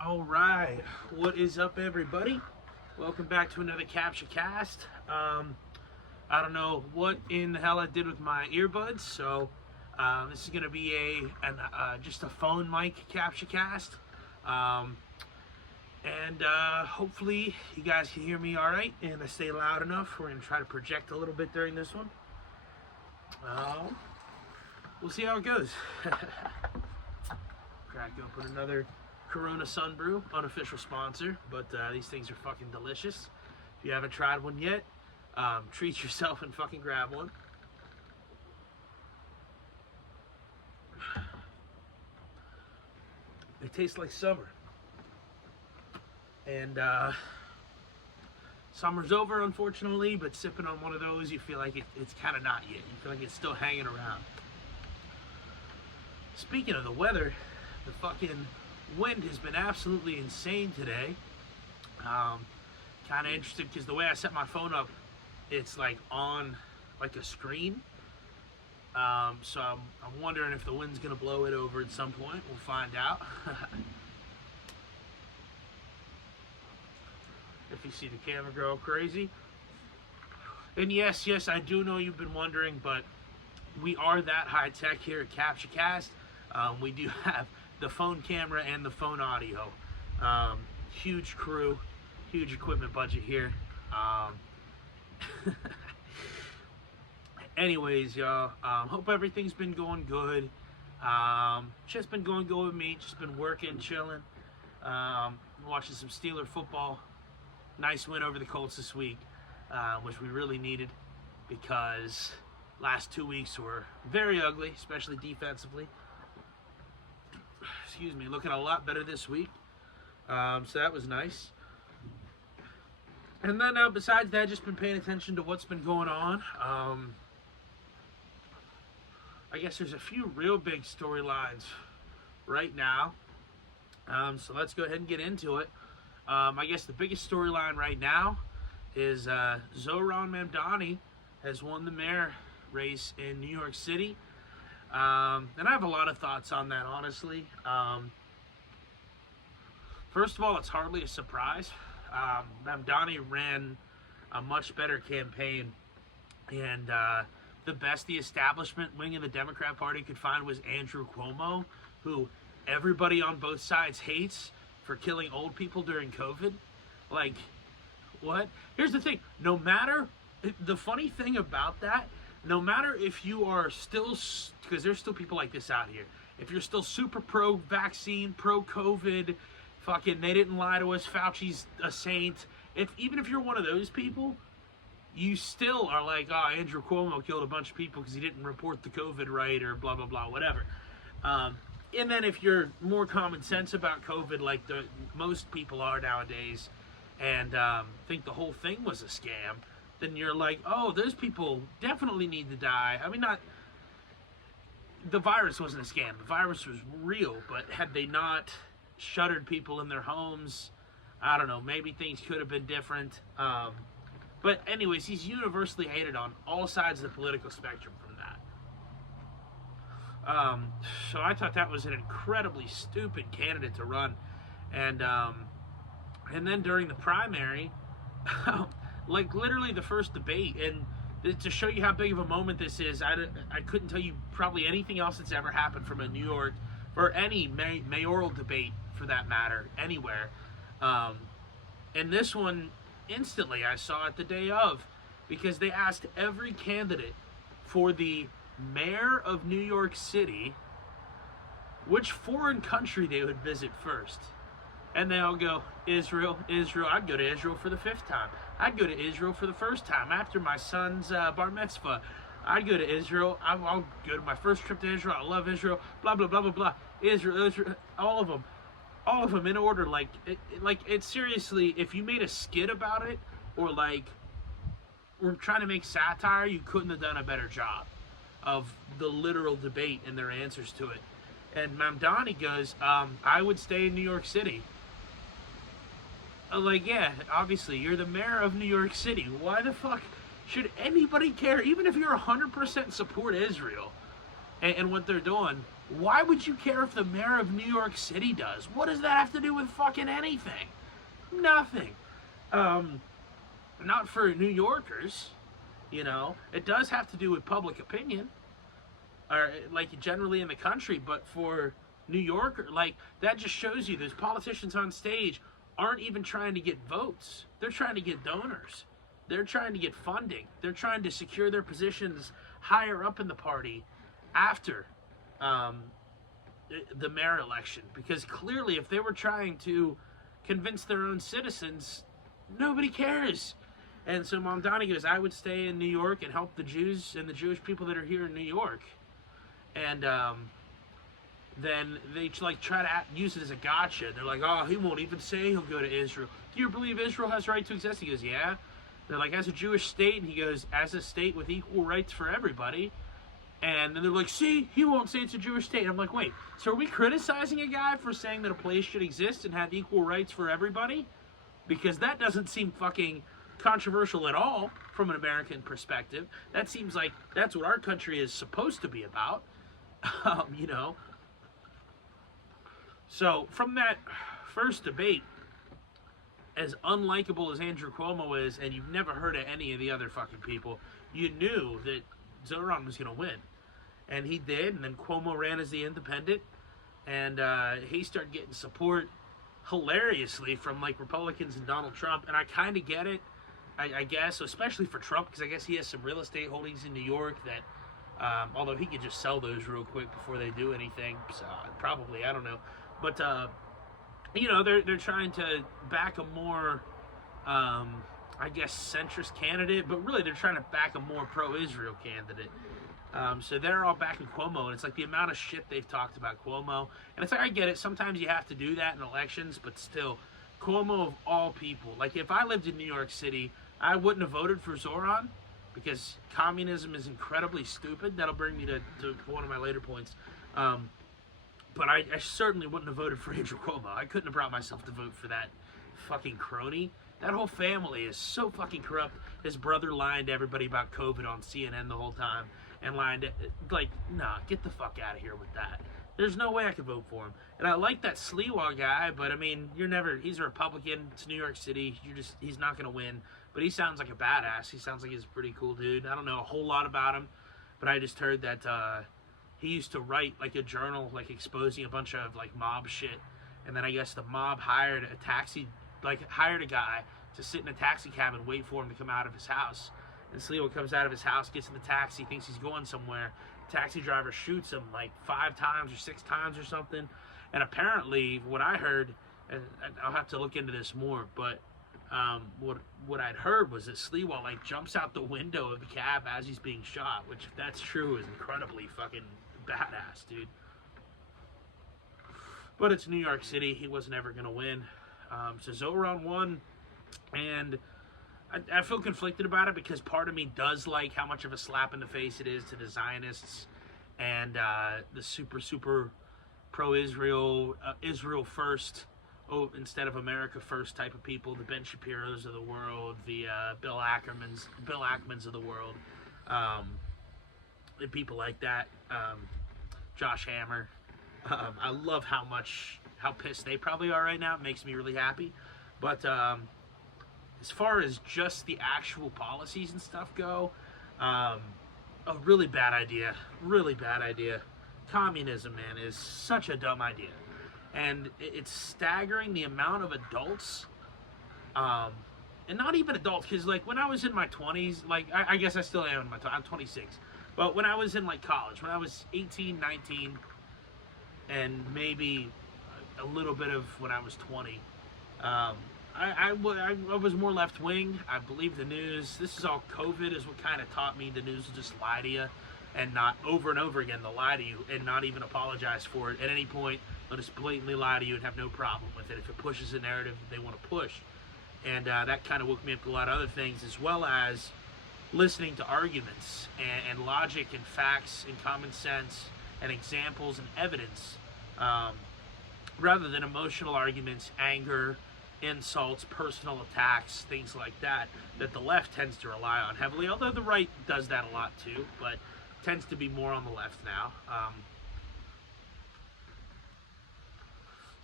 All right, what is up, everybody? Welcome back to another CaptchaCast. I don't know what in the hell I did with my earbuds, so this is gonna be just a phone mic CaptchaCast, and hopefully you guys can hear me all right, and I stay loud enough. We're gonna try to project a little bit during this one. We'll see how it goes. Crack open another Corona Sun Brew, unofficial sponsor, but these things are fucking delicious. If you haven't tried one yet, treat yourself and fucking grab one. They taste like summer. And summer's over, unfortunately, but sipping on one of those, you feel like it's kind of not yet. You feel like it's still hanging around. Speaking of the weather, the fucking wind has been absolutely insane today. Kind of interesting because the way I set my phone up, it's like on like a screen. So I'm wondering if the wind's gonna blow it over at some point. We'll find out. If you see the camera go crazy. And yes, I do know you've been wondering, but we are that high tech here at CaptchaCast. We do have the phone camera and the phone audio. Huge crew, huge equipment budget here. Anyways, y'all, hope everything's been going good. Just been going good with me, just been working, chilling, watching some Steeler football. Nice win over the Colts this week, which we really needed because last 2 weeks were very ugly, especially defensively. Excuse me, looking a lot better this week. So that was nice. And then besides that, just been paying attention to what's been going on. I guess there's a few real big storylines right now. So let's go ahead and get into it. I guess the biggest storyline right now is Zohran Mamdani has won the mayor race in New York City. And I have a lot of thoughts on that, honestly. First of all, it's hardly a surprise. Mamdani ran a much better campaign, and the best the establishment wing of the Democrat Party could find was Andrew Cuomo, who everybody on both sides hates for killing old people during COVID. Like, what? Here's the thing. The funny thing about that, no matter if you are still, because there's still people like this out here, if you're still super pro-vaccine, pro-COVID, fucking they didn't lie to us, Fauci's a saint, even if you're one of those people, you still are like, oh, Andrew Cuomo killed a bunch of people because he didn't report the COVID right, or blah, blah, blah, whatever. And then if you're more common sense about COVID, like most people are nowadays, and think the whole thing was a scam, then you're like, oh, those people definitely need to die. I mean, the virus wasn't a scam. The virus was real, but had they not shuttered people in their homes, I don't know, maybe things could have been different. But anyways, he's universally hated on all sides of the political spectrum from that. So I thought that was an incredibly stupid candidate to run. And then during the primary, like literally the first debate, and to show you how big of a moment this is, I couldn't tell you probably anything else that's ever happened from a New York, or any mayoral debate for that matter, anywhere. And this one, instantly, I saw it the day of, because they asked every candidate for the mayor of New York City which foreign country they would visit first. And they all go, Israel. I'd go to Israel for the 5th time. I'd go to Israel for the first time after my son's bar mitzvah. I'd go to Israel. I'll go to my first trip to Israel. I love Israel. Blah, blah, blah, blah, blah. Israel. All of them in order. Like it's seriously, if you made a skit about it, or like were trying to make satire, you couldn't have done a better job of the literal debate and their answers to it. And Mamdani goes, I would stay in New York City. Like, yeah, obviously, you're the mayor of New York City. Why the fuck should anybody care? Even if you're 100% support Israel and what they're doing, Why would you care if the mayor of New York City does? What does that have to do with fucking anything? Nothing. Not for New Yorkers, you know. It does have to do with public opinion, or like generally in the country, but for New Yorker, like, that just shows you those politicians on stage aren't even trying to get votes. They're trying to get donors. They're trying to get funding. They're trying to secure their positions higher up in the party after the mayor election. Because clearly, if they were trying to convince their own citizens, nobody cares. And so Mamdani goes, I would stay in New York and help the Jews and the Jewish people that are here in New York. And then they like try to use it as a gotcha. They're like, oh, he won't even say he'll go to Israel. Do you believe Israel has a right to exist? He goes, yeah. They're like, as a Jewish state? And he goes, as a state with equal rights for everybody. And then they're like, see, he won't say it's a Jewish state. I'm like, wait, so are we criticizing a guy for saying that a place should exist and have equal rights for everybody? Because that doesn't seem fucking controversial at all from an American perspective. That seems like that's what our country is supposed to be about, you know. So from that first debate, as unlikable as Andrew Cuomo is, and you've never heard of any of the other fucking people, you knew that Zoran was going to win. And he did, and then Cuomo ran as the independent, and he started getting support hilariously from, like, Republicans and Donald Trump, and I kind of get it, I guess, especially for Trump, because I guess he has some real estate holdings in New York that, although he could just sell those real quick before they do anything, so probably, I don't know. But, you know, they're trying to back a more, I guess, centrist candidate, but really they're trying to back a more pro-Israel candidate. So they're all backing Cuomo, and it's like the amount of shit they've talked about Cuomo. And it's like, I get it, sometimes you have to do that in elections, but still, Cuomo of all people. Like, if I lived in New York City, I wouldn't have voted for Zoran, because communism is incredibly stupid. That'll bring me to one of my later points. But I certainly wouldn't have voted for Andrew Cuomo. I couldn't have brought myself to vote for that fucking crony. That whole family is so fucking corrupt. His brother lying to everybody about COVID on CNN the whole time. And lying to, like, nah, get the fuck out of here with that. There's no way I could vote for him. And I like that Sliwa guy, but I mean, he's a Republican. It's New York City. He's not going to win. But he sounds like a badass. He sounds like he's a pretty cool dude. I don't know a whole lot about him, but I just heard that he used to write, like, a journal, like, exposing a bunch of, like, mob shit. And then I guess the mob hired a guy to sit in a taxi cab and wait for him to come out of his house. And Sliwa comes out of his house, gets in the taxi, thinks he's going somewhere. Taxi driver shoots him like 5 times or 6 times or something. And apparently, what I heard, and I'll have to look into this more, but what I'd heard was that Sliwa, like, jumps out the window of the cab as he's being shot, which, if that's true, is incredibly fucking badass, dude. But it's New York City. He wasn't ever going to win. So Zoran won, and I feel conflicted about it, because part of me does like how much of a slap in the face it is to the Zionists and the super pro-Israel, Israel first, instead of America first type of people, the Ben Shapiro's of the world, the Bill Ackmans of the world, and people like that, Josh Hammer. I love how pissed they probably are right now. It makes me really happy. But as far as just the actual policies and stuff go, a really bad idea. Really bad idea. Communism, man, is such a dumb idea. And it's staggering the amount of adults, and not even adults, because, like, when I was in my 20s, like, I guess I still am in my 20s, I'm 26, but when I was in, like, college, when I was 18, 19, and maybe a little bit of when I was 20, I was more left-wing. I believed the news. This is all COVID is what kind of taught me the news will just lie to you, and not over and over again they'll lie to you and not even apologize for it at any point. They'll just blatantly lie to you and have no problem with it if it pushes a narrative they want to push. And that kind of woke me up to a lot of other things, as well as listening to arguments and logic and facts and common sense and examples and evidence, rather than emotional arguments, anger, insults, personal attacks, things like that the left tends to rely on heavily, although the right does that a lot too, but tends to be more on the left now.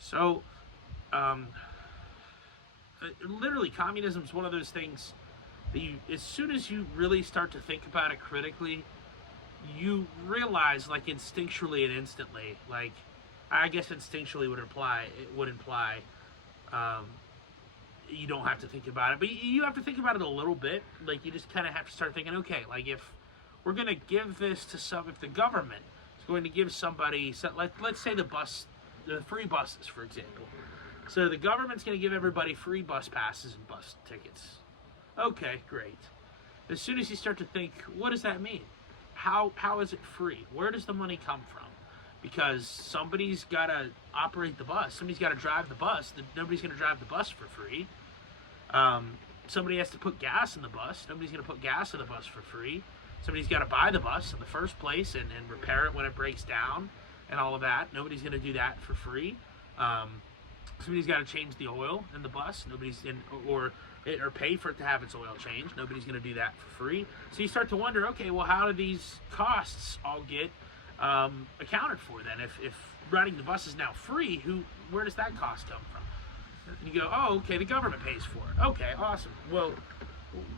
So, um, literally, communism is one of those things that as soon as you really start to think about it critically, you realize, like, instinctually and instantly, like, I guess instinctually would imply um, you don't have to think about it, but you have to think about it a little bit. Like, you just kind of have to start thinking, okay, like, if we're going to give this to if the government is going to give somebody, so let's say the free buses, for example. So the government's going to give everybody free bus passes and bus tickets. Okay, great. As soon as you start to think, what does that mean? How is it free? Where does the money come from? Because somebody's got to operate the bus. Somebody's got to drive the bus. Nobody's going to drive the bus for free. Somebody has to put gas in the bus. Nobody's going to put gas in the bus for free. Somebody's got to buy the bus in the first place and repair it when it breaks down and all of that. Nobody's going to do that for free. Somebody's got to change the oil in the bus. Or pay for it to have its oil changed. Nobody's going to do that for free. So you start to wonder, okay, well, how do these costs all get accounted for then? If riding the bus is now free, where does that cost come from? And you go, oh, okay, the government pays for it. Okay, awesome. Well,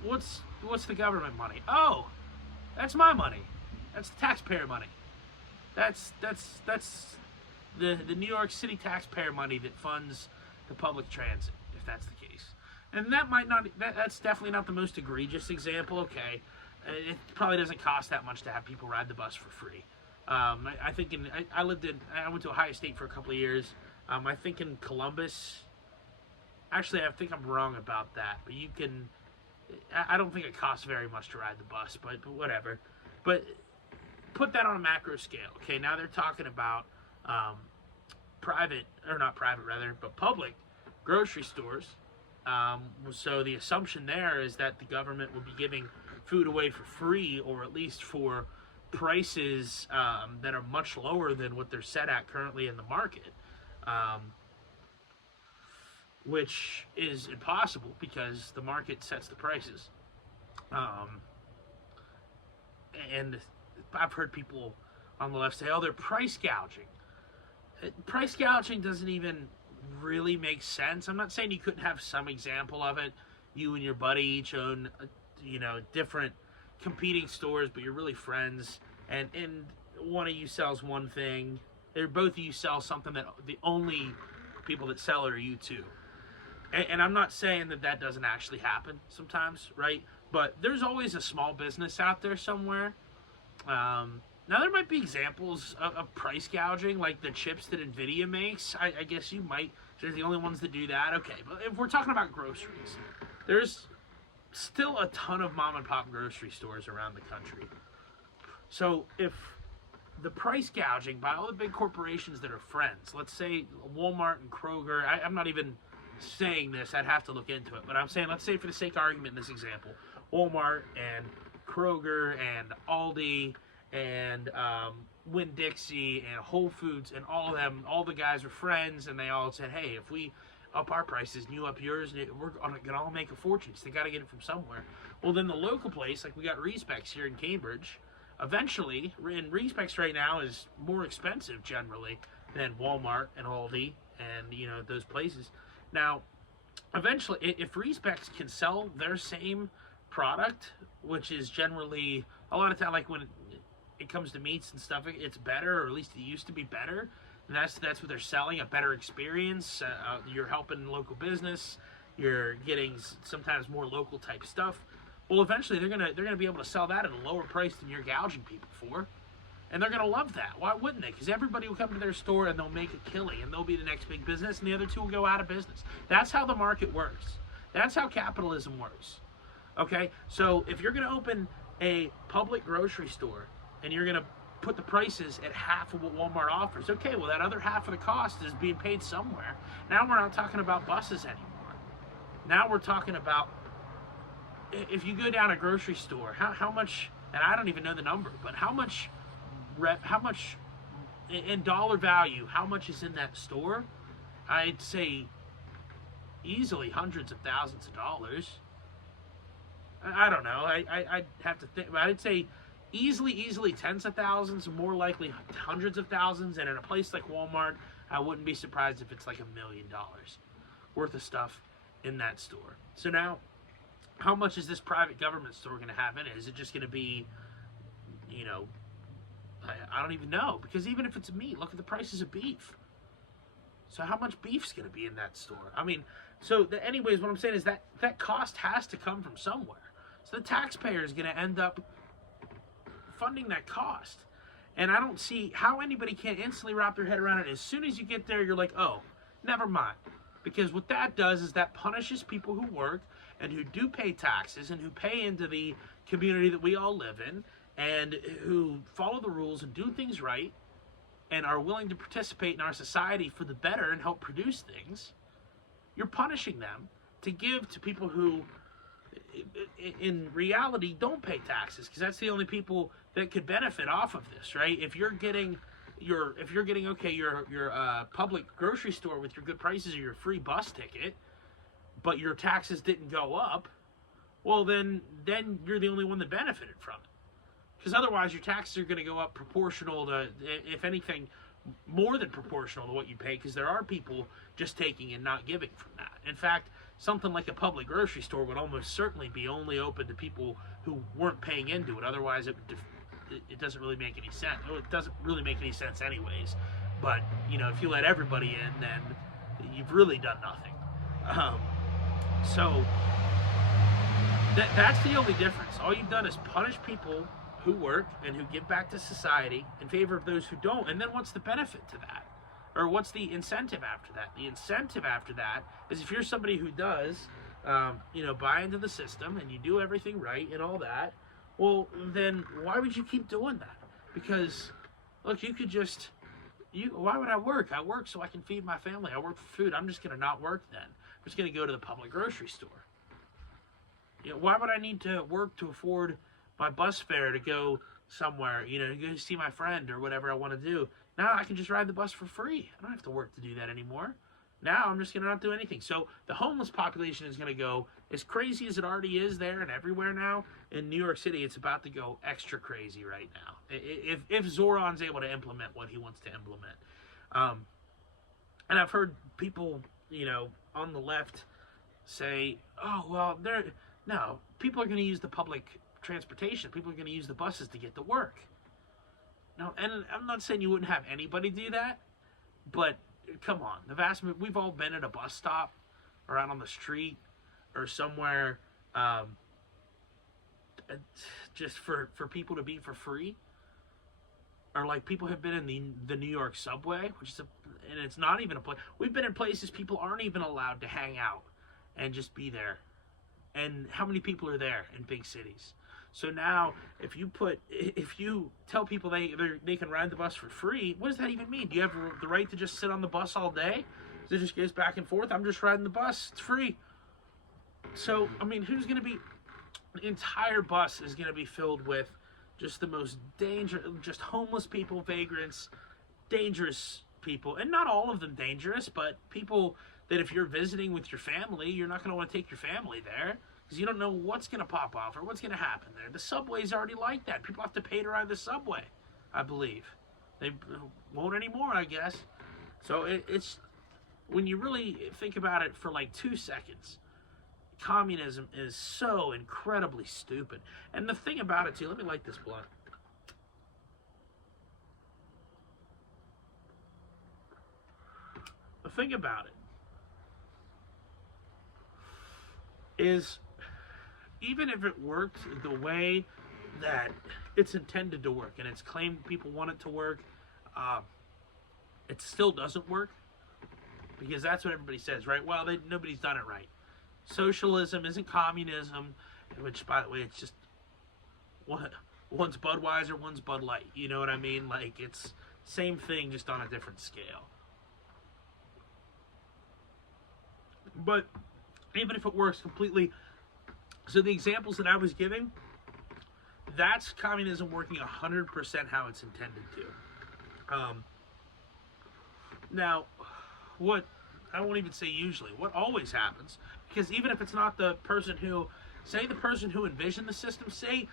what's the government money? Oh, that's my money. That's the taxpayer money. That's the New York City taxpayer money that funds the public transit, if that's the case. And that's definitely not the most egregious example. Okay, it probably doesn't cost that much to have people ride the bus for free. I went to Ohio State for a couple of years. I think in Columbus, actually, I think I'm wrong about that, but I don't think it costs very much to ride the bus, but whatever. But put that on a macro scale. Okay, now they're talking about public grocery stores. So the assumption there is that the government will be giving food away for free, or at least for prices that are much lower than what they're set at currently in the market, which is impossible because the market sets the prices. And I've heard people on the left say, oh, they're price gouging. Price gouging doesn't even really make sense. I'm not saying you couldn't have some example of it. You and your buddy each own, different competing stores, but you're really friends, and one of you sells one thing, or both of you sell something that the only people that sell it are you two. And I'm not saying that doesn't actually happen sometimes, right? But there's always a small business out there somewhere. Now, there might be examples of price gouging, like the chips that NVIDIA makes. I guess you might. They're the only ones that do that. Okay, but if we're talking about groceries, there's still a ton of mom-and-pop grocery stores around the country. So if the price gouging by all the big corporations that are friends, let's say Walmart and Kroger, I'm not even saying this, I'd have to look into it, but I'm saying, let's say for the sake of argument in this example, Walmart and Kroger and Aldi and Winn-Dixie and Whole Foods and all of them, all the guys are friends, and they all said, hey, if we up our prices and you up yours, we're gonna all make a fortune, so they gotta get it from somewhere. Well, then the local place, like we got Respecs here in Cambridge, eventually, and Respecs right now is more expensive generally than Walmart and Aldi and those places. Now, eventually, if Respecs can sell their same product, which is generally a lot of time, like when it comes to meats and stuff, it's better, or at least it used to be better. And that's what they're selling, a better experience. You're helping local business. You're getting sometimes more local type stuff. Well, eventually they're gonna be able to sell that at a lower price than you're gouging people for, and they're gonna love that. Why wouldn't they? Because everybody will come to their store and they'll make a killing, and they'll be the next big business, and the other two will go out of business. That's how the market works. That's how capitalism works. Okay, so if you're gonna open a public grocery store and you're gonna put the prices at half of what Walmart offers, okay, well, that other half of the cost is being paid somewhere. Now we're not talking about buses anymore. Now we're talking about, if you go down a grocery store, how much, and I don't even know the number, but how much in dollar value, how much is in that store? I'd say easily hundreds of thousands of dollars. I don't know. I'd have to think, but I'd say easily tens of thousands, more likely hundreds of thousands. And in a place like Walmart, I wouldn't be surprised if it's like $1 million worth of stuff in that store. So now, how much is this private government store going to have in it? Is it just going to be, you know, I don't even know. Because even if it's meat, look at the prices of beef. So how much beef's going to be in that store? I mean, anyways, what I'm saying is that cost has to come from somewhere. So the taxpayer is going to end up funding that cost. And I don't see how anybody can't instantly wrap their head around it. As soon as you get there, you're like, oh, never mind. Because what that does is that punishes people who work and who do pay taxes and who pay into the community that we all live in and who follow the rules and do things right and are willing to participate in our society for the better and help produce things. You're punishing them to give to people who, in reality, don't pay taxes, because that's the only people that could benefit off of this, right? If you're getting your public grocery store with your good prices or your free bus ticket, but your taxes didn't go up, well then you're the only one that benefited from it. Because otherwise your taxes are going to go up proportional to, if anything, more than proportional to what you pay, because there are people just taking and not giving from that. In fact, something like a public grocery store would almost certainly be only open to people who weren't paying into it. Otherwise, it doesn't really make any sense. Well, it doesn't really make any sense anyways. But, you know, if you let everybody in, then you've really done nothing. So that's the only difference. All you've done is punish people who work and who give back to society in favor of those who don't. And then what's the benefit to that? Or what's the incentive after that? The incentive after that is if you're somebody who does, buy into the system and you do everything right and all that, well, then why would you keep doing that? Because, look, you could just, why would I work? I work so I can feed my family. I work for food. I'm just going to not work then. I'm just going to go to the public grocery store. You know, why would I need to work to afford my bus fare to go somewhere, to go see my friend or whatever I want to do? Now I can just ride the bus for free. I don't have to work to do that anymore. Now I'm just going to not do anything. So the homeless population is going to go as crazy as it already is there and everywhere now. In New York City, it's about to go extra crazy right now. If Zoran's able to implement what he wants to implement. And I've heard people, on the left say, oh, well, people are going to use the public transportation. People are going to use the buses to get to work. Now, and I'm not saying you wouldn't have anybody do that, but come on, we've all been at a bus stop or out on the street or somewhere, just for people to be for free. Or like people have been in the New York subway, and it's not even a place. We've been in places people aren't even allowed to hang out and just be there. And how many people are there in big cities? So now, if you tell people they can ride the bus for free, what does that even mean? Do you have the right to just sit on the bus all day? It just goes back and forth. I'm just riding the bus. It's free. So, I mean, the entire bus is going to be filled with just the most just homeless people, vagrants, dangerous people. And not all of them dangerous, but people that if you're visiting with your family, you're not going to want to take your family there. Because you don't know what's going to pop off or what's going to happen there. The subway's already like that. People have to pay to ride the subway, I believe. They won't anymore, I guess. So it's, when you really think about it for like 2 seconds, communism is so incredibly stupid. And the thing about it, too, let me light this blunt. The thing about it is, even if it works the way that it's intended to work and it's claimed people want it to work, it still doesn't work, because that's what everybody says, right? Well, nobody's done it right. Socialism isn't communism, which, by the way, it's just one's Budweiser, one's Bud Light. You know what I mean? Like, it's same thing, just on a different scale. But even if it works completely, so the examples that I was giving, that's communism working 100% how it's intended to. Now, what, I won't even say usually, what always happens, because even if it's not the person who envisioned the system, say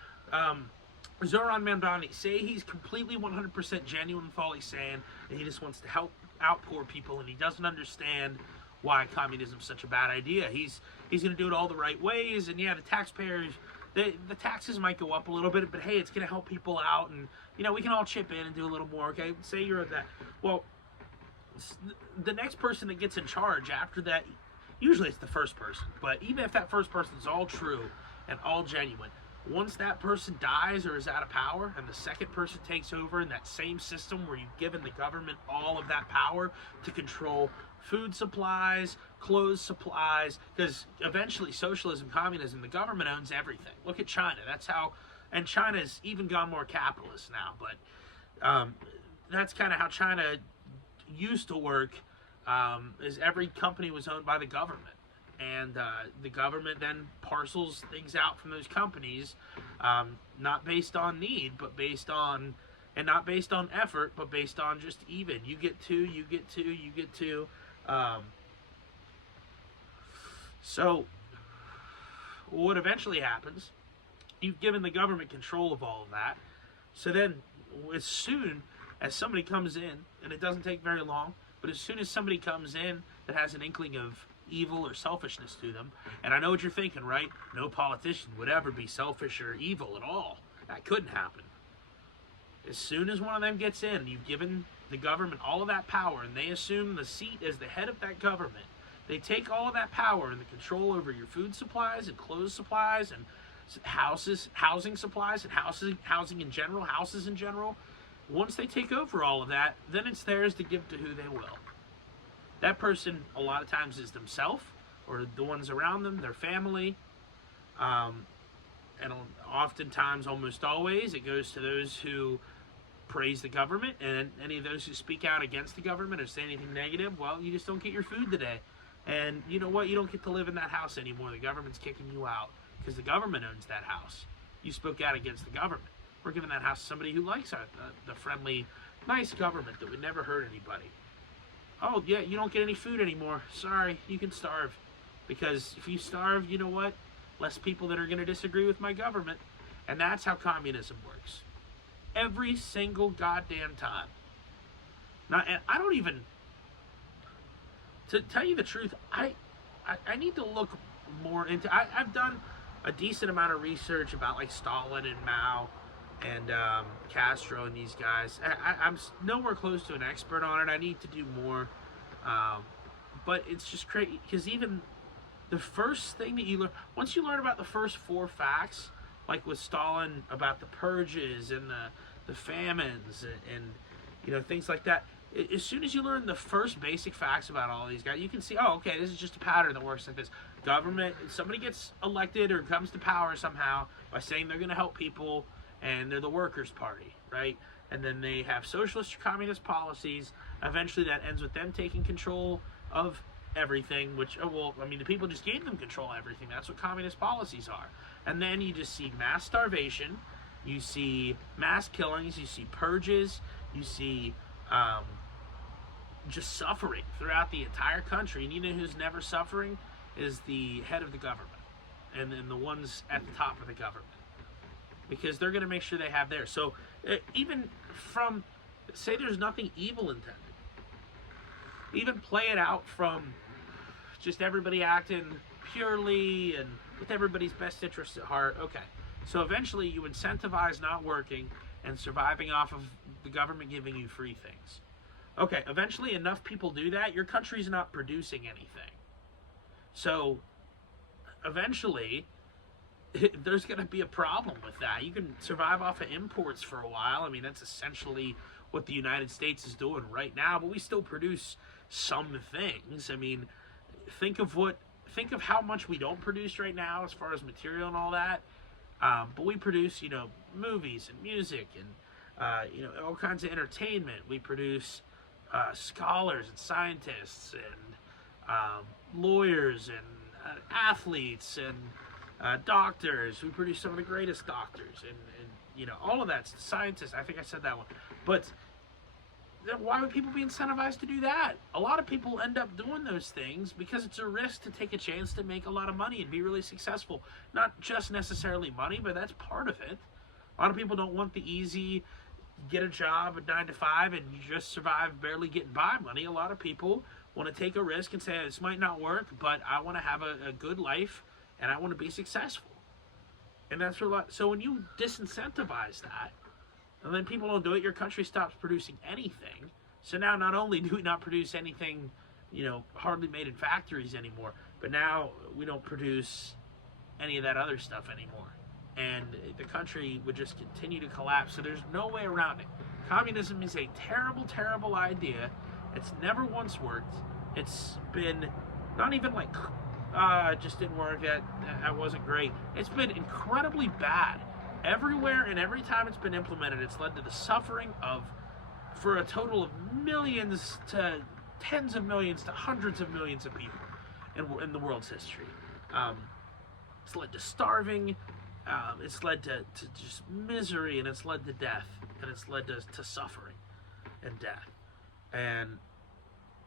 Zoran Mamdani, say he's completely 100% genuine with all he's saying, and he just wants to help out poor people, and he doesn't understand why communism is such a bad idea. He's going to do it all the right ways, and yeah, the taxpayers, the taxes might go up a little bit, but hey, it's going to help people out, and we can all chip in and do a little more. Okay, say you're at that. Well, the next person that gets in charge after that, usually it's the first person, but even if that first person is all true and all genuine, once that person dies or is out of power and the second person takes over in that same system where you've given the government all of that power to control food supplies, clothes supplies, because eventually socialism, communism, the government owns everything. Look at China. That's how, and China's even gone more capitalist now, but that's kind of how China used to work, is every company was owned by the government. And the government then parcels things out from those companies, not based on need, but based on, and not based on effort, but based on just even. You get two, you get two, you get two. So what eventually happens, you've given the government control of all of that. So then as soon as somebody comes in, and it doesn't take very long, but as soon as somebody comes in that has an inkling of evil or selfishness to them, and I know what you're thinking, right? No politician would ever be selfish or evil at all. That couldn't happen. As soon as one of them gets in, you've given the government all of that power, and they assume the seat as the head of that government. They take all of that power and the control over your food supplies and clothes supplies and housing supplies and housing in general, houses in general. Once they take over all of that, then it's theirs to give to who they will. That person, a lot of times, is themselves or the ones around them, their family. And oftentimes, almost always, it goes to those who praise the government, and any of those who speak out against the government or say anything negative, well, you just don't get your food today. And you know what? You don't get to live in that house anymore. The government's kicking you out because the government owns that house. You spoke out against the government. We're giving that house to somebody who likes the friendly, nice government that would never hurt anybody. Oh, yeah, you don't get any food anymore. Sorry, you can starve. Because if you starve, you know what? Less people that are going to disagree with my government. And that's how communism works. Every single goddamn time. Now, and I don't even... To tell you the truth, I need to look more into... I've done a decent amount of research about, like, Stalin and Mao and Castro and these guys. I'm nowhere close to an expert on it. I need to do more. But it's just crazy, because even the first thing that you learn, once you learn about the first 4 facts, like with Stalin about the purges and the famines and things like that, as soon as you learn the first basic facts about all these guys, you can see, oh, okay, this is just a pattern that works like this. Government, somebody gets elected or comes to power somehow by saying they're going to help people, and they're the Workers' Party, right? And then they have socialist or communist policies. Eventually that ends with them taking control of everything, which, the people just gave them control of everything. That's what communist policies are. And then you just see mass starvation, you see mass killings, you see purges, you see just suffering throughout the entire country. And you know who's never suffering is the head of the government and then the ones at the top of the government, because they're going to make sure they have theirs. So even from, say there's nothing evil intended, even play it out from just everybody acting purely and with everybody's best interests at heart. Okay, so eventually you incentivize not working and surviving off of the government giving you free things. Okay, eventually enough people do that, your country's not producing anything. So eventually there's going to be a problem with that. You can survive off of imports for a while. I mean, that's essentially what the United States is doing right now, but we still produce some things. I mean, think of how much we don't produce right now as far as material and all that. But we produce, movies and music and, all kinds of entertainment. We produce scholars and scientists and lawyers and athletes and doctors. We produce some of the greatest doctors and all of that. Scientists, I think I said that one. But why would people be incentivized to do that? A lot of people end up doing those things because it's a risk to take a chance to make a lot of money and be really successful. Not just necessarily money, but that's part of it. A lot of people don't want the easy get a job at 9 to 5 and you just survive barely getting by money. A lot of people want to take a risk and say, this might not work, but I want to have a good life and I want to be successful. And that's a lot. So when you disincentivize that, and then people don't do it, your country stops producing anything. So now not only do we not produce anything, hardly made in factories anymore, but now we don't produce any of that other stuff anymore. And the country would just continue to collapse. So there's no way around it. Communism is a terrible, terrible idea. It's never once worked. It's been not even like, it just didn't work, that wasn't great. It's been incredibly bad. Everywhere and every time it's been implemented, it's led to the suffering for a total of millions to tens of millions to hundreds of millions of people in the world's history. It's led to starving, it's led to just misery, and it's led to death, and it's led to suffering and death. And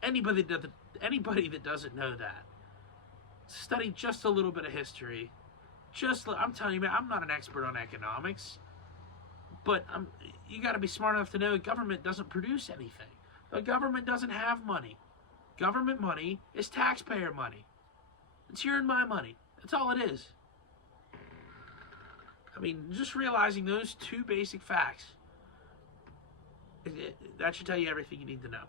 anybody that doesn't know that, study just a little bit of history. I'm telling you, man, I'm not an expert on economics, but you got to be smart enough to know the government doesn't produce anything. The government doesn't have money. Government money is taxpayer money. It's your and my money. That's all it is. I mean, just realizing those two basic facts, that should tell you everything you need to know.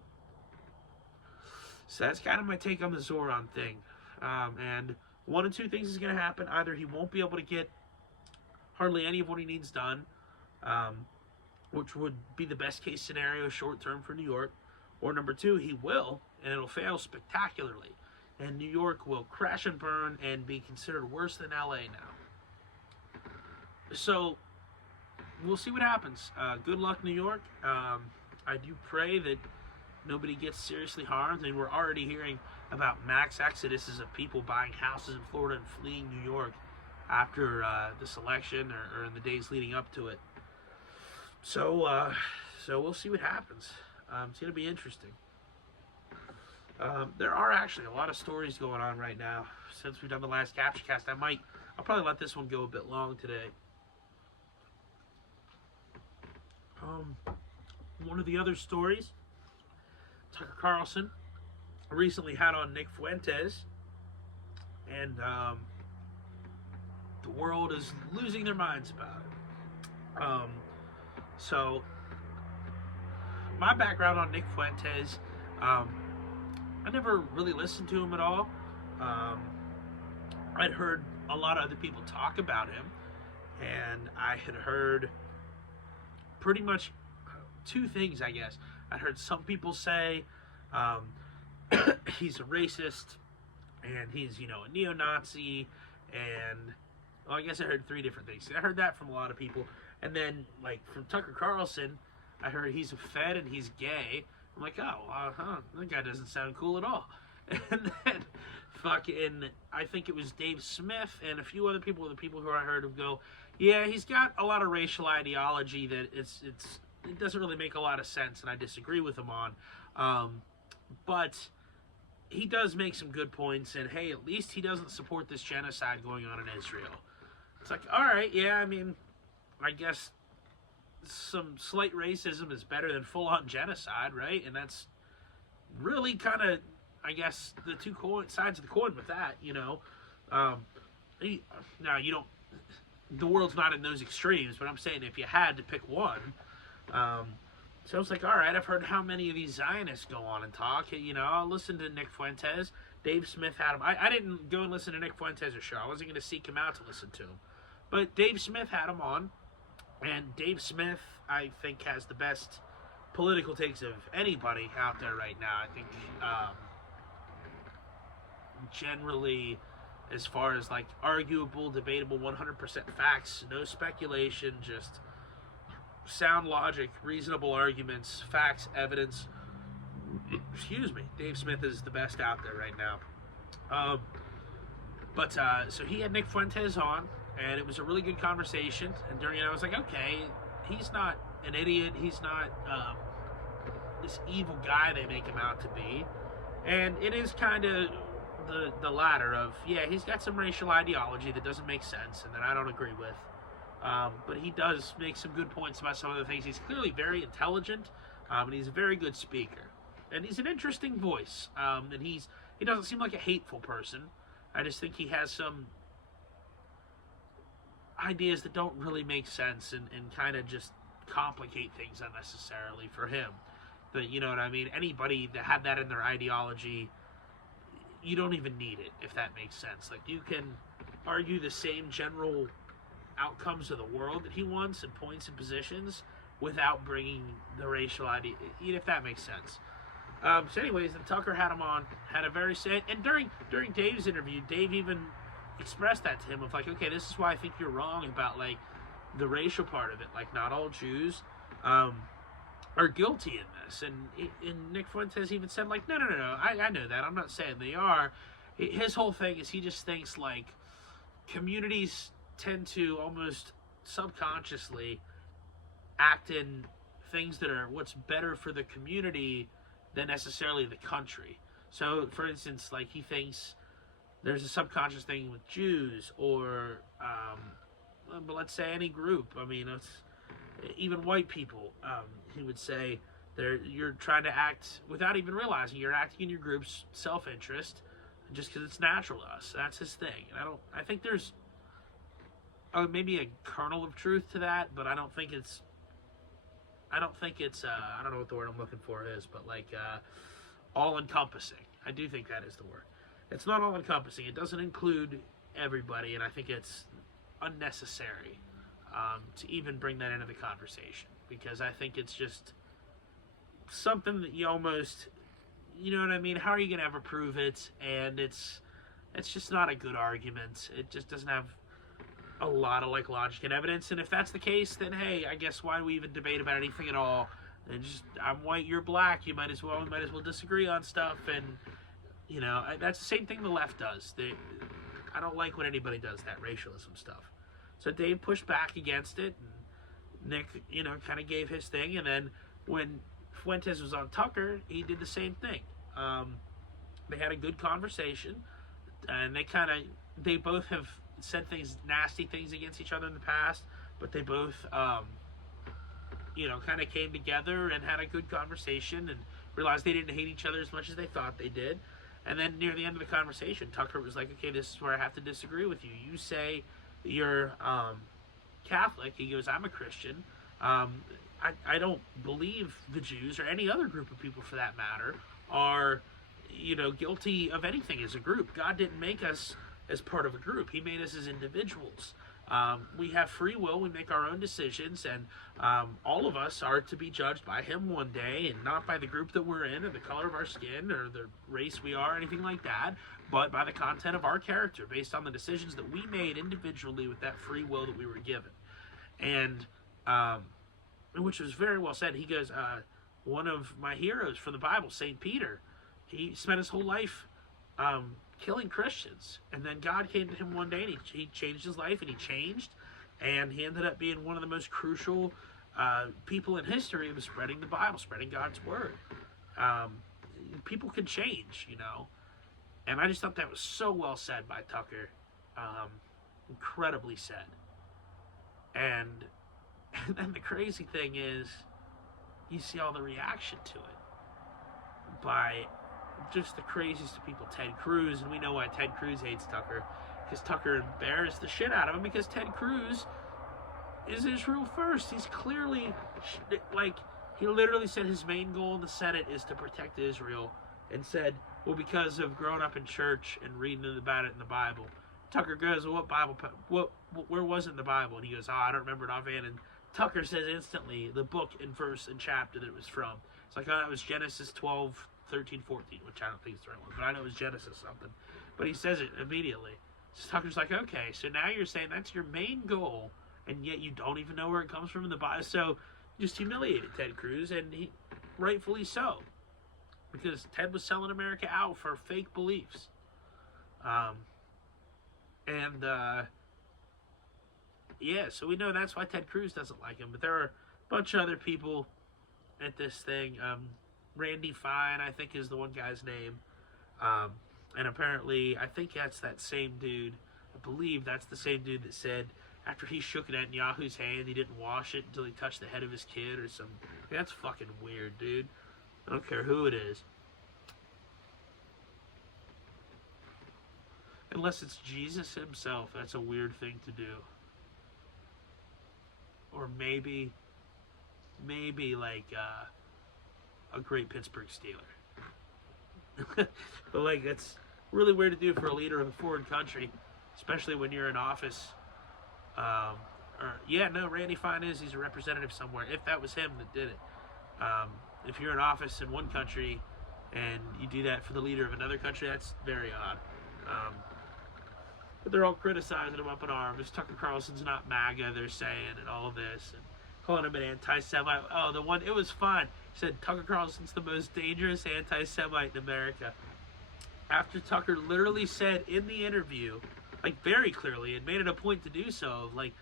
So that's kind of my take on the Zoran thing. And one of two things is going to happen. Either he won't be able to get hardly any of what he needs done, which would be the best case scenario short term for New York, or number two, he will, and it'll fail spectacularly. And New York will crash and burn and be considered worse than LA now. So we'll see what happens. Good luck, New York. I do pray that nobody gets seriously harmed. And we're already hearing about max exoduses of people buying houses in Florida and fleeing New York after this election or in the days leading up to it. So we'll see what happens. It's going to be interesting. There are actually a lot of stories going on right now. Since we've done the last CaptchaCast, I'll probably let this one go a bit long today. One of the other stories, Tucker Carlson recently had on Nick Fuentes, and the world is losing their minds about it. So my background on Nick Fuentes, I never really listened to him at all. I'd heard a lot of other people talk about him, and I had heard pretty much two things, I guess. I heard some people say he's a racist, and he's, a neo-Nazi, and, well, I guess I heard three different things. I heard that from a lot of people, and then, from Tucker Carlson, I heard he's a Fed and he's gay. I'm like, that guy doesn't sound cool at all. And then, I think it was Dave Smith and a few other people, the people who I heard him go, yeah, he's got a lot of racial ideology that it doesn't really make a lot of sense, and I disagree with him on. But he does make some good points, and hey, at least he doesn't support this genocide going on in Israel. It's like, all right, yeah, I mean, I guess some slight racism is better than full-on genocide, right? And that's really kind of, I guess, the two sides of the coin with that, Now, the world's not in those extremes, but I'm saying if you had to pick one, so I was like, all right, I've heard how many of these Zionists go on and talk. I'll listen to Nick Fuentes. Dave Smith had him. I didn't go and listen to Nick Fuentes' show. I wasn't going to seek him out to listen to him. But Dave Smith had him on. And Dave Smith, I think, has the best political takes of anybody out there right now. I think generally, as far as arguable, debatable, 100% facts, no speculation, just sound logic, reasonable arguments, facts, evidence. Excuse me. Dave Smith is the best out there right now. So he had Nick Fuentes on, and it was a really good conversation. And during it, I was like, okay, he's not an idiot. He's not this evil guy they make him out to be. And it is kind of the latter of, yeah, he's got some racial ideology that doesn't make sense and that I don't agree with. But he does make some good points about some of the things. He's clearly very intelligent, and he's a very good speaker. And he's an interesting voice. And he doesn't seem like a hateful person. I just think he has some ideas that don't really make sense and kind of just complicate things unnecessarily for him. But you know what I mean? Anybody that had that in their ideology, you don't even need it, if that makes sense. Like, you can argue the same general outcomes of the world that he wants and points and positions without bringing the racial idea, if that makes sense. So anyways, then Tucker had him on, had a very sad, and during Dave's interview, Dave even expressed that to him of like, okay, this is why I think you're wrong about like the racial part of it. Like, not all Jews are guilty in this. And Nick Fuentes even said like, no, I know that. I'm not saying they are. His whole thing is he just thinks like communities tend to almost subconsciously act in things that are what's better for the community than necessarily the country. So, for instance, like he thinks there's a subconscious thing with Jews or, but let's say any group. I mean, even white people. He would say you're trying to act without even realizing you're acting in your group's self-interest just because it's natural to us. That's his thing. And I think there's maybe a kernel of truth to that, but I don't think it's I don't know what the word I'm looking for is, but like all-encompassing. I do think that is the word. It's not all-encompassing. It doesn't include everybody, and I think it's unnecessary to even bring that into the conversation, because I think it's just something that you almost, you know what I mean? How are you going to ever prove it? And it's just not a good argument. It just doesn't have a lot of like logic and evidence. And if that's the case, then hey, I guess why do we even debate about anything at all? And just, I'm white, you're black, we might as well disagree on stuff. And you know, that's the same thing the left does. I don't like when anybody does that racialism stuff. So Dave pushed back against it, and Nick, you know, kind of gave his thing. And then when Fuentes was on Tucker, he did the same thing. They had a good conversation, and they both have said nasty things against each other in the past, but they both, you know, kind of came together and had a good conversation and realized they didn't hate each other as much as they thought they did. And then near the end of the conversation, Tucker was like, okay, this is where I have to disagree with you. You say you're Catholic. He goes, I'm a Christian. I don't believe the Jews or any other group of people for that matter are, you know, guilty of anything as a group. God didn't make us as part of a group. He made us as individuals. We have free will. We make our own decisions, and all of us are to be judged by him one day, and not by the group that we're in or the color of our skin or the race we are, anything like that, but by the content of our character based on the decisions that we made individually with that free will that we were given. And which was very well said. He goes, one of my heroes from the Bible, St. Peter, he spent his whole life killing Christians, and then God came to him one day and he changed his life, and he changed, and he ended up being one of the most crucial people in history of spreading the Bible, spreading God's word. People can change, you know, and I just thought that was so well said by Tucker. Incredibly said. And then the crazy thing is, you see all the reaction to it by just the craziest of people, Ted Cruz. And we know why Ted Cruz hates Tucker, because Tucker embarrassed the shit out of him, because Ted Cruz is Israel first. He's clearly, like, he literally said his main goal in the Senate is to protect Israel, and said, well, because of growing up in church and reading about it in the Bible. Tucker goes, well, what Bible, where was it in the Bible? And he goes, I don't remember it offhand. And Tucker says instantly the book and verse and chapter that it was from. It's like, oh, that was Genesis 12, 13, 14, which I don't think is the right one, but I know it was Genesis something. But he says it immediately. So Tucker's like, okay, so now you're saying that's your main goal, and yet you don't even know where it comes from in the Bible. So just humiliated Ted Cruz, and he rightfully so, because Ted was selling America out for fake beliefs. Yeah, so we know that's why Ted Cruz doesn't like him. But there are a bunch of other people at this thing. Randy Fine, I think, is the one guy's name. And apparently, I think that's that same dude. I believe that's the same dude that said after he shook Netanyahu's hand, he didn't wash it until he touched the head of his kid or some. That's fucking weird, dude. I don't care who it is. Unless it's Jesus himself, that's a weird thing to do. Or maybe like a great Pittsburgh Steeler. But like, that's really weird to do for a leader of a foreign country, especially when you're in office. Randy Fine he's a representative somewhere. If that was him that did it. If you're in office in one country and you do that for the leader of another country, that's very odd. But they're all criticizing him up in arms. Tucker Carlson's not MAGA, they're saying, and all of this, and calling him an anti-Semite. Oh, it was fun. He said Tucker Carlson's the most dangerous anti-Semite in America. After Tucker literally said in the interview, like very clearly, and made it a point to do so, of like,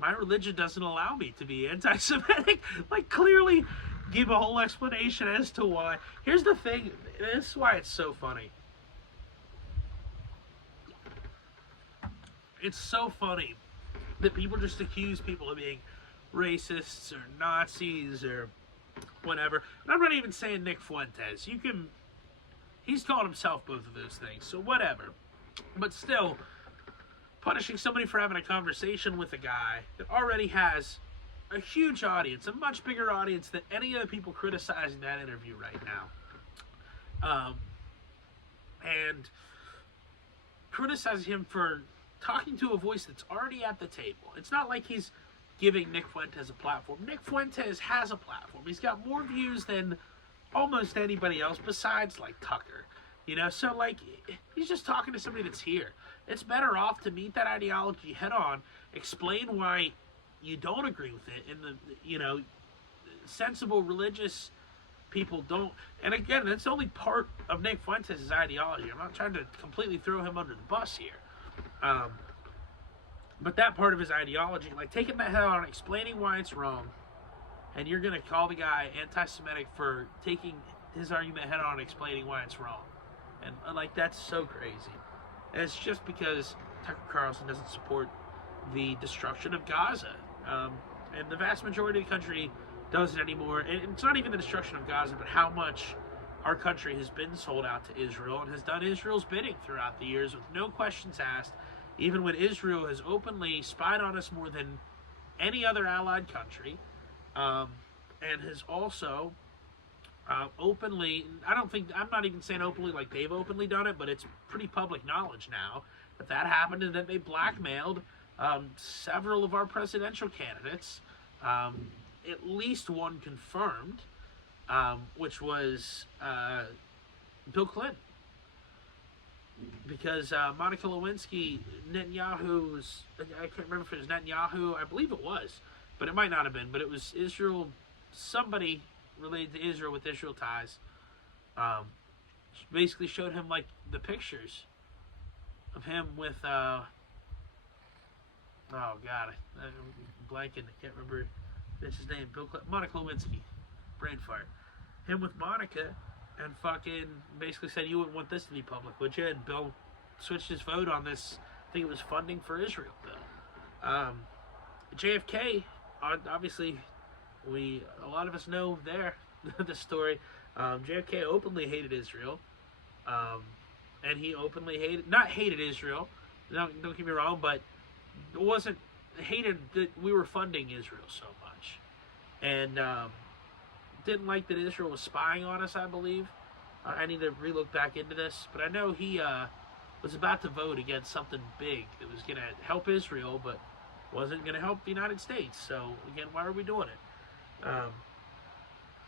my religion doesn't allow me to be anti-Semitic. Like, clearly give a whole explanation as to why. Here's the thing, this is why it's so funny. It's so funny that people just accuse people of being racists or Nazis or whatever. And I'm not even saying Nick Fuentes. He's called himself both of those things, so whatever. But still, punishing somebody for having a conversation with a guy that already has a huge audience, a much bigger audience than any of the people criticizing that interview right now. And criticizing him for talking to a voice that's already at the table. It's not like he's giving Nick Fuentes a platform. Nick Fuentes has a platform. He's got more views than almost anybody else besides like Tucker. So like, he's just talking to somebody that's here. It's better off to meet that ideology head on, explain why you don't agree with it, and sensible religious people don't. And again, that's only part of Nick Fuentes' ideology. I'm not trying to completely throw him under the bus here. But that part of his ideology, like taking that head on, explaining why it's wrong, and you're going to call the guy anti-Semitic for taking his argument head on and explaining why it's wrong. And like, that's so crazy. And it's just because Tucker Carlson doesn't support the destruction of Gaza. And the vast majority of the country doesn't anymore. And it's not even the destruction of Gaza, but how much our country has been sold out to Israel and has done Israel's bidding throughout the years with no questions asked, even when Israel has openly spied on us more than any other allied country, and has also openly, I'm not even saying openly like they've openly done it, but it's pretty public knowledge now that happened, and that they blackmailed several of our presidential candidates, at least one confirmed, which was Bill Clinton. Because Monica Lewinsky, Netanyahu's, I can't remember if it was Netanyahu, I believe it was, but it might not have been, but it was Israel, somebody related to Israel with Israel ties, basically showed him like the pictures of him with, oh god, I'm blanking, I can't remember his name, Monica Lewinsky, brain fart, him with Monica, and fucking basically said, you wouldn't want this to be public, would you? And Bill switched his vote on this, I think it was funding for Israel bill. JFK, obviously, a lot of us know the story. JFK openly hated Israel, and he openly not hated Israel, don't get me wrong, but it hated that we were funding Israel so much, and didn't like that Israel was spying on us, I believe. I need to relook back into this, but I know he was about to vote against something big that was going to help Israel, but wasn't going to help the United States. So, again, why are we doing it?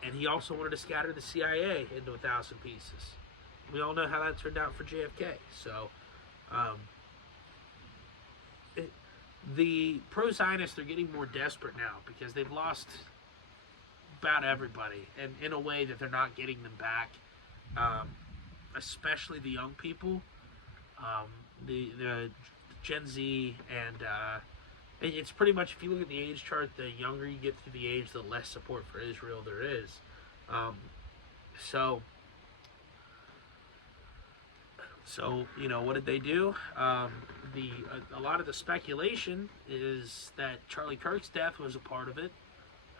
And he also wanted to scatter the CIA into 1,000 pieces. We all know how that turned out for JFK. So, the pro-Zionists are getting more desperate now because they've lost about everybody, and in a way that they're not getting them back, especially the young people, the Gen Z, and it's pretty much, if you look at the age chart, the younger you get through the age, the less support for Israel there is. So what did they do? a lot of the speculation is that Charlie Kirk's death was a part of it.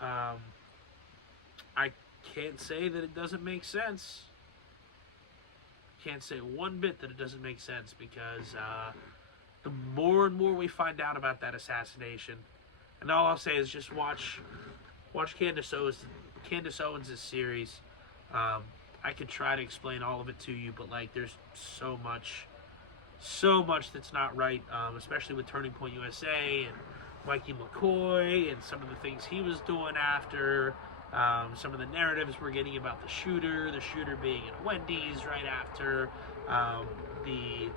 I can't say that it doesn't make sense. Can't say one bit that it doesn't make sense, because the more and more we find out about that assassination, and all I'll say is just watch Candace Owens' series. I could try to explain all of it to you, but like there's so much that's not right, especially with Turning Point USA and Mikey McCoy and some of the things he was doing after. Some of the narratives we're getting about the shooter being in Wendy's right after, the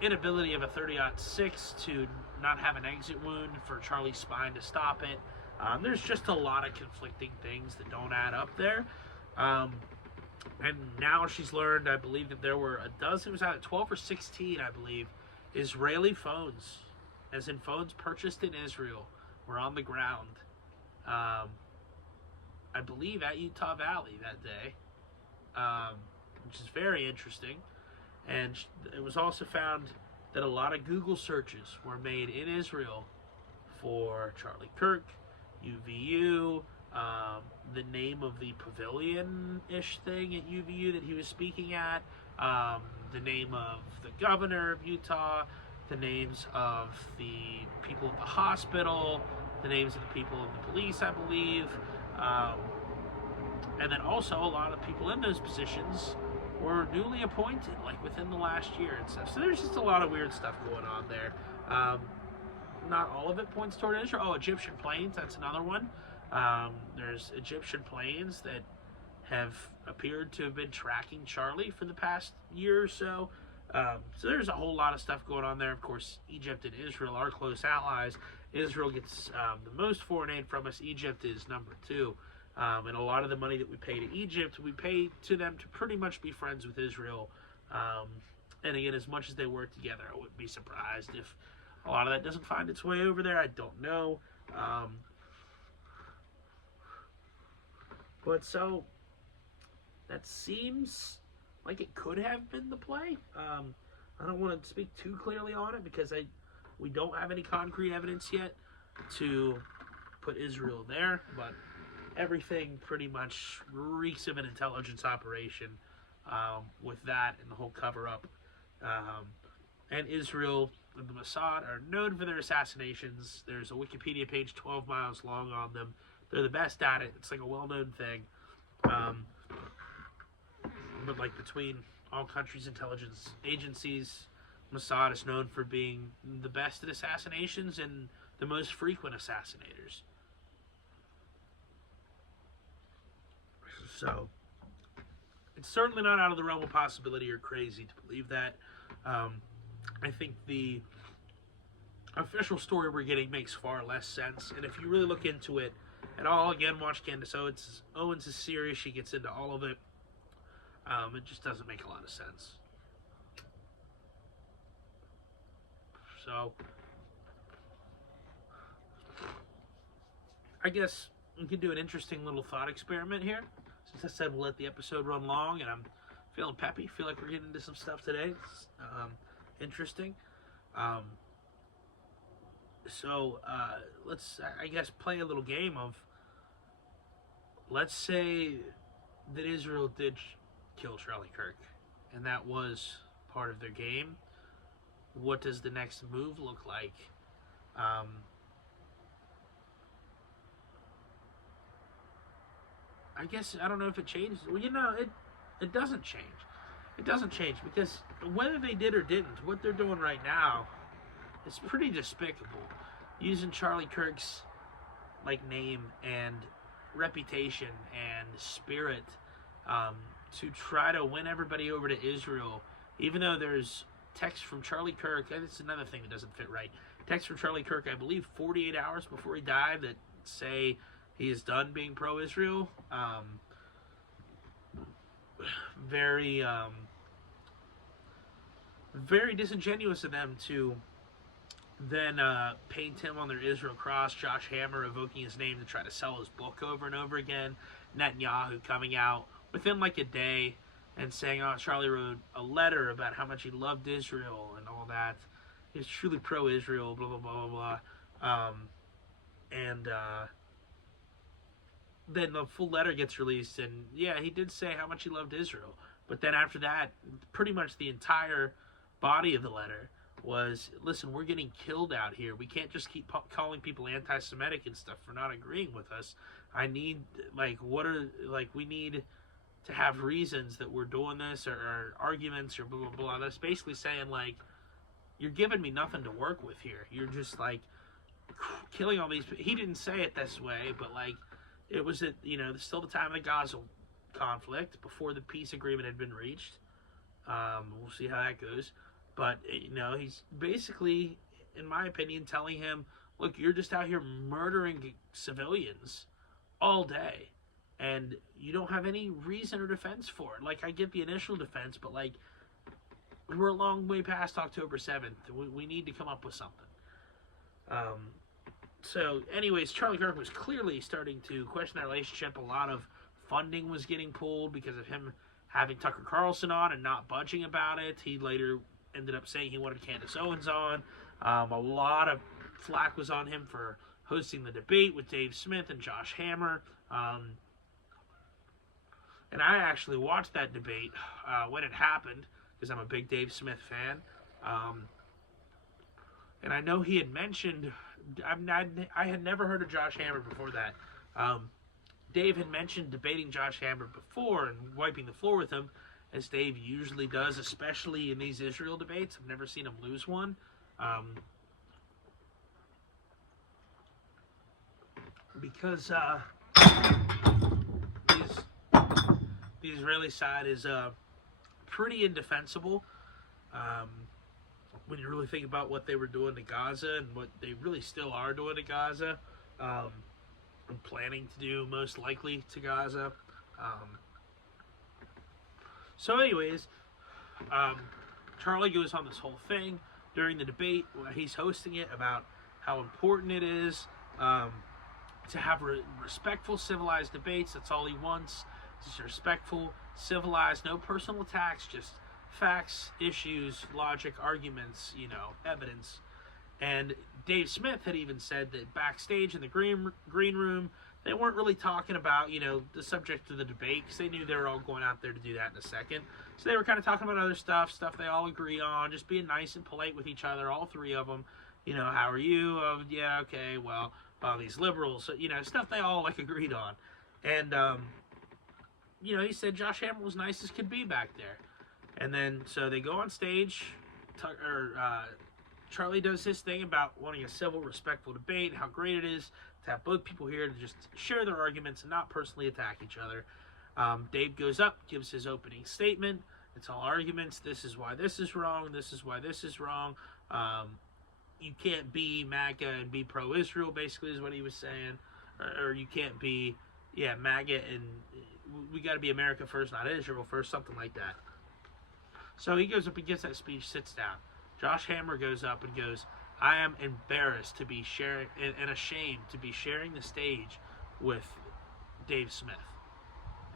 inability of a 30-06 to not have an exit wound for Charlie's spine to stop it. There's just a lot of conflicting things that don't add up there. And now she's learned, I believe, that there were it was out of 12 or 16, I believe, Israeli phones, as in phones purchased in Israel, were on the ground. I believe at Utah Valley that day, which is very interesting. And it was also found that a lot of Google searches were made in Israel for Charlie Kirk, UVU, the name of the pavilion-ish thing at UVU that he was speaking at, the name of the governor of Utah, the names of the people at the hospital, the names of the people of the police, I believe, and then also a lot of people in those positions were newly appointed, like within the last year and stuff. So there's just a lot of weird stuff going on there. Not all of it points toward Israel. Oh, Egyptian planes, that's another one. There's Egyptian planes that have appeared to have been tracking Charlie for the past year or so. So there's a whole lot of stuff going on there. Of course, Egypt and Israel are close allies. Israel gets the most foreign aid from us. Egypt is number 2. And a lot of the money that we pay to Egypt, we pay to them to pretty much be friends with Israel. And again, as much as they work together, I wouldn't be surprised if a lot of that doesn't find its way over there. I don't know. But so, that seems like it could have been the play. I don't want to speak too clearly on it because we don't have any concrete evidence yet to put Israel there, but everything pretty much reeks of an intelligence operation with that and the whole cover-up. And Israel and the Mossad are known for their assassinations. There's a Wikipedia page 12 miles long on them. They're the best at it. It's like a well-known thing. But like between all countries' intelligence agencies, Mossad is known for being the best at assassinations and the most frequent assassinators. So, it's certainly not out of the realm of possibility or crazy to believe that. I think the official story we're getting makes far less sense. And if you really look into it at all, again, watch Candace Owens' series. She gets into all of it. It just doesn't make a lot of sense. So, I guess we can do an interesting little thought experiment here. Since I said we'll let the episode run long, and I'm feeling peppy, feel like we're getting into some stuff today. It's interesting. So let's, I guess, play a little game of, let's say that Israel did kill Charlie Kirk, and that was part of their game. What does the next move look like? I guess, I don't know if it changes. Well, it doesn't change. It doesn't change because whether they did or didn't, what they're doing right now is pretty despicable. Using Charlie Kirk's name and reputation and spirit to try to win everybody over to Israel, even though there's text from Charlie Kirk. That's another thing that doesn't fit right. Text from Charlie Kirk, I believe 48 hours before he died, that say he is done being pro-Israel. Very disingenuous of them to then paint him on their Israel cross. Josh Hammer evoking his name to try to sell his book over and over again. Netanyahu coming out within a day and saying, "Oh, Charlie wrote a letter about how much he loved Israel and all that. He's truly pro-Israel." Blah blah blah blah blah. And then the full letter gets released, and yeah, he did say how much he loved Israel. But then after that, pretty much the entire body of the letter was, listen, we're getting killed out here. We can't just keep calling people anti-Semitic and stuff for not agreeing with us. I need, we need to have reasons that we're doing this, or arguments, or blah, blah, blah. That's basically saying, like, you're giving me nothing to work with here. You're just, like, killing all these people. He didn't say it this way, but, like, it was, still the time of the Gaza conflict, before the peace agreement had been reached. We'll see how that goes. But, he's basically, in my opinion, telling him, look, you're just out here murdering civilians all day, and you don't have any reason or defense for it. Like, I get the initial defense, but, like, we're a long way past October 7th. We need to come up with something. So, anyways, Charlie Kirk was clearly starting to question that relationship. A lot of funding was getting pulled because of him having Tucker Carlson on and not budging about it. He later ended up saying he wanted Candace Owens on. A lot of flack was on him for hosting the debate with Dave Smith and Josh Hammer. And I actually watched that debate when it happened, because I'm a big Dave Smith fan. And I know he had mentioned, I had never heard of Josh Hammer before that. Dave had mentioned debating Josh Hammer before and wiping the floor with him, as Dave usually does, especially in these Israel debates. I've never seen him lose one. Because the Israeli side is pretty indefensible. When you really think about what they were doing to Gaza and what they really still are doing to Gaza, and planning to do most likely to Gaza. So anyways, Charlie goes on this whole thing during the debate where he's hosting it about how important it is to have respectful, civilized debates. That's all he wants. Just respectful, civilized, no personal attacks, just facts, issues, logic, arguments, evidence. And Dave Smith had even said that backstage in the green room, they weren't really talking about, the subject of the debate, because they knew they were all going out there to do that in a second. So they were kind of talking about other stuff they all agree on, just being nice and polite with each other, all three of them. How are you? Oh, yeah, okay, well, these liberals, stuff they all, agreed on. And, he said Josh Hammer was nice as could be back there. And then, so they go on stage, Charlie does his thing about wanting a civil, respectful debate, how great it is to have both people here to just share their arguments and not personally attack each other. Dave goes up, gives his opening statement. It's all arguments. This is why this is wrong. This is why this is wrong. You can't be MAGA and be pro-Israel, basically, is what he was saying. Or you can't be, MAGA and we got to be America first, not Israel first, something like that. So he goes up and gives that speech, sits down. Josh Hammer goes up and goes, I am embarrassed to be sharing and ashamed to be sharing the stage with Dave Smith.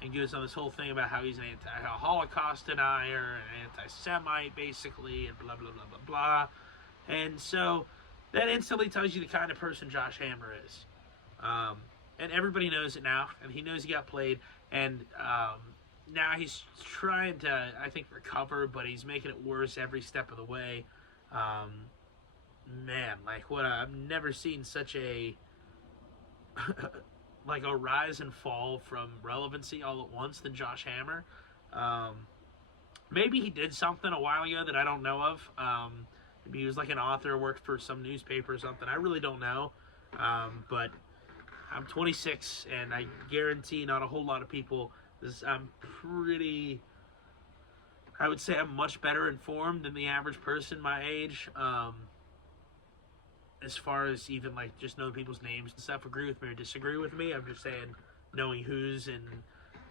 And goes on this whole thing about how he's a Holocaust denier, an anti-Semite, basically, and blah, blah, blah, blah, blah. And so that instantly tells you the kind of person Josh Hammer is. And everybody knows it now, and he knows he got played, and now he's trying to, I think, recover, but he's making it worse every step of the way. Man, I've never seen such a a rise and fall from relevancy all at once than Josh Hammer. Maybe he did something a while ago that I don't know of. Maybe he was an author, worked for some newspaper or something. I really don't know. But I'm 26, and I guarantee not a whole lot of people. I would say I'm much better informed than the average person my age. As far as even just knowing people's names and stuff, agree with me or disagree with me. I'm just saying knowing who's in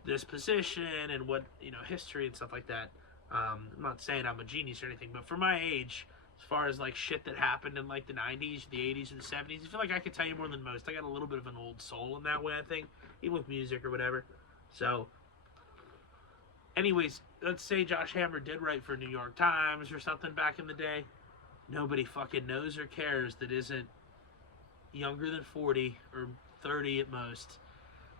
this position and what, history and stuff like that. I'm not saying I'm a genius or anything, but for my age, as far as shit that happened in the 90s, the 80s, and the 70s, I feel like I could tell you more than most. I got a little bit of an old soul in that way, I think, even with music or whatever. So, anyways, let's say Josh Hammer did write for New York Times or something back in the day. Nobody fucking knows or cares that isn't younger than 40 or 30 at most.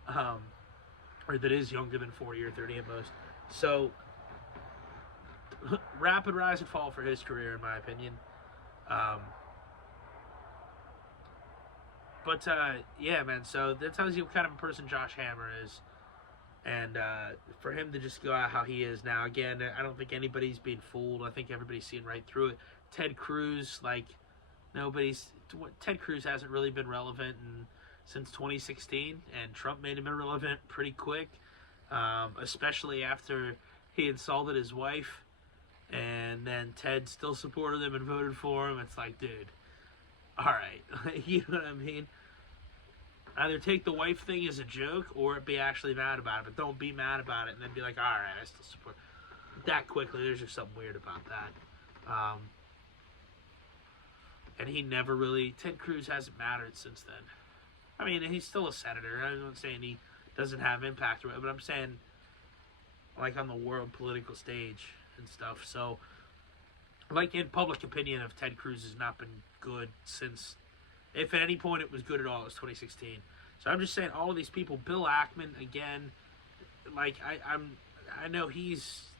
Or that is younger than 40 or 30 at most. So, rapid rise and fall for his career, in my opinion. But yeah, man, so that tells you what kind of a person Josh Hammer is. And for him to just go out how he is now, again, I don't think anybody's being fooled. I think everybody's seeing right through it. Ted Cruz, Ted Cruz hasn't really been relevant since 2016, and Trump made him irrelevant pretty quick, especially after he insulted his wife, and then Ted still supported him and voted for him. It's like, dude, all right, you know what I mean? Either take the wife thing as a joke or be actually mad about it, but don't be mad about it and then be like, all right, I still support that quickly. There's just something weird about that. And he never really, Ted Cruz hasn't mattered since then. I mean, he's still a senator. I'm not saying he doesn't have impact, but I'm saying, like, on the world political stage and stuff. So, like, in public opinion of Ted Cruz has not been good since, if at any point it was good at all, it was 2016. So I'm just saying, all of these people, Bill Ackman, again, like, I know he's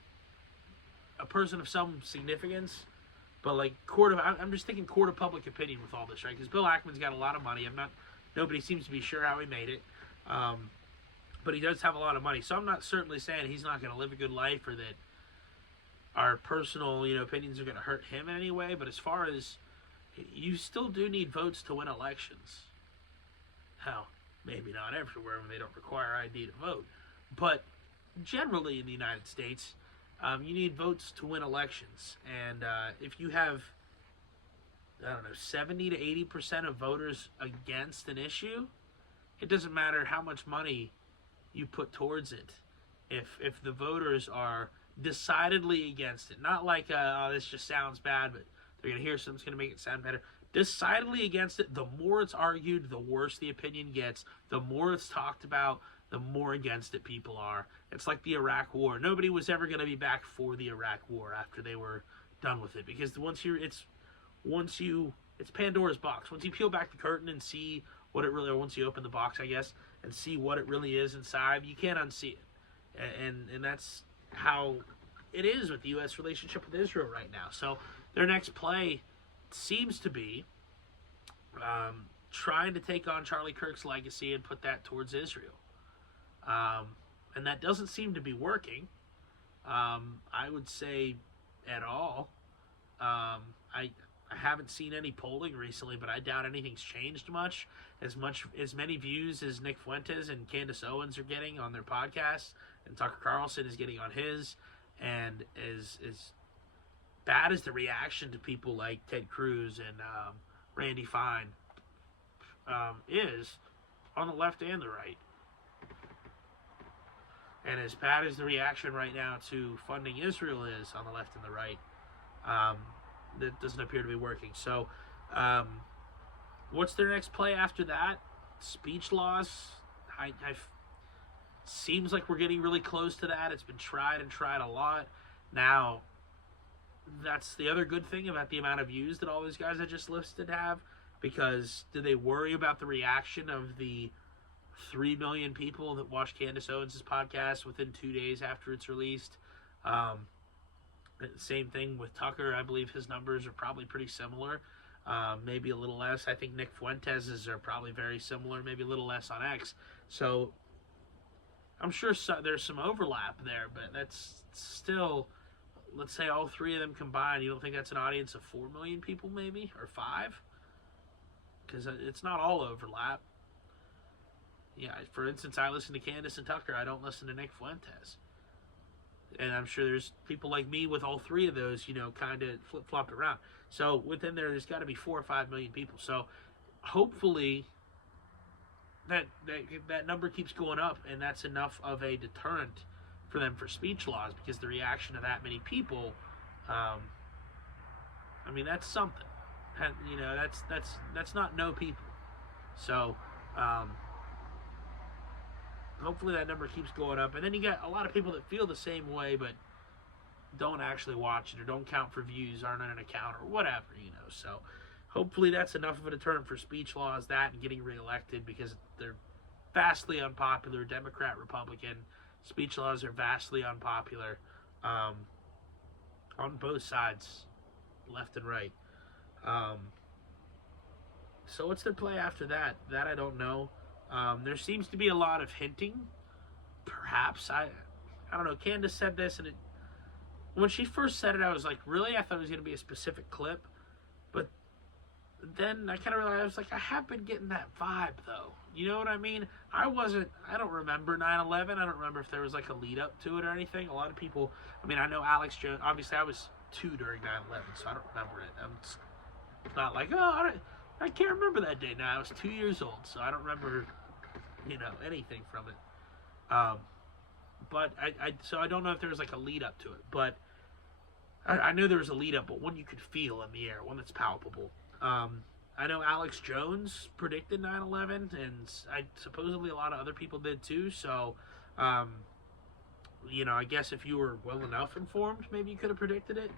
a person of some significance, but like I'm just thinking court of public opinion with all this, right? Because Bill Ackman's got a lot of money. Nobody seems to be sure how he made it, but he does have a lot of money. So I'm not certainly saying he's not going to live a good life or that our personal, opinions are going to hurt him in any way. But as far as, you still do need votes to win elections. Hell, maybe not everywhere when they don't require ID to vote, but generally in the United States, you need votes to win elections. And if you have, 70 to 80% of voters against an issue, it doesn't matter how much money you put towards it. If the voters are decidedly against it, not like, this just sounds bad, but they're going to hear something's going to make it sound better. Decidedly against it, the more it's argued, the worse the opinion gets. The more it's talked about, the more against it people are. It's like the Iraq War. Nobody was ever going to be back for the Iraq War after they were done with it, because it's Pandora's box. Once you peel back the curtain and see what it really, or once you open the box, I guess, and see what it really is inside, you can't unsee it. And that's how it is with the U.S. relationship with Israel right now. So their next play seems to be trying to take on Charlie Kirk's legacy and put that towards Israel. And that doesn't seem to be working, I would say, at all. I haven't seen any polling recently, but I doubt anything's changed much. As many views as Nick Fuentes and Candace Owens are getting on their podcasts, and Tucker Carlson is getting on his, and as bad as the reaction to people like Ted Cruz and Randy Fine is on the left and the right. And as bad as the reaction right now to funding Israel is on the left and the right, that doesn't appear to be working. So, what's their next play after that? Speech laws. Seems like we're getting really close to that. It's been tried and tried a lot. Now, that's the other good thing about the amount of views that all these guys I just listed have, because do they worry about the reaction of the 3 million people that watched Candace Owens' podcast within 2 days after it's released? Same thing with Tucker. I believe his numbers are probably pretty similar, maybe a little less. I think Nick Fuentes' are probably very similar, maybe a little less on X. So I'm sure there's some overlap there, but that's still, let's say all three of them combined, you don't think that's an audience of 4 million people maybe, or 5? Because it's not all overlap. Yeah, for instance, I listen to Candace and Tucker. I don't listen to Nick Fuentes. And I'm sure there's people like me with all three of those, kind of flip-flopped around. So within there's got to be 4 or 5 million people. So hopefully that number keeps going up, and that's enough of a deterrent for them for speech laws, because the reaction of that many people, that's something. That's not no people. So hopefully that number keeps going up. And then you got a lot of people that feel the same way, but don't actually watch it or don't count for views, aren't on an account or whatever, So hopefully that's enough of a deterrent for speech laws, that and getting reelected, because they're vastly unpopular. Democrat, Republican, speech laws are vastly unpopular on both sides, left and right. So what's their play after that? That I don't know. There seems to be a lot of hinting. Perhaps I don't know. Candace said this, and when she first said it, I was like, really? I thought it was going to be a specific clip, but then I kind of realized, I have been getting that vibe, though. You know what I mean? I don't remember 9/11. I don't remember if there was a lead up to it or anything. A lot of people, I know Alex Jones, obviously I was 2 during 9/11, so I don't remember it. It's not like, I can't remember that day now. I was 2 years old, so I don't remember, anything from it. But so I don't know if there was a lead up to it, but I knew there was a lead up, but one you could feel in the air, one that's palpable. I know Alex Jones predicted 9/11, and supposedly a lot of other people did too. So, I guess if you were well enough informed, maybe you could have predicted it.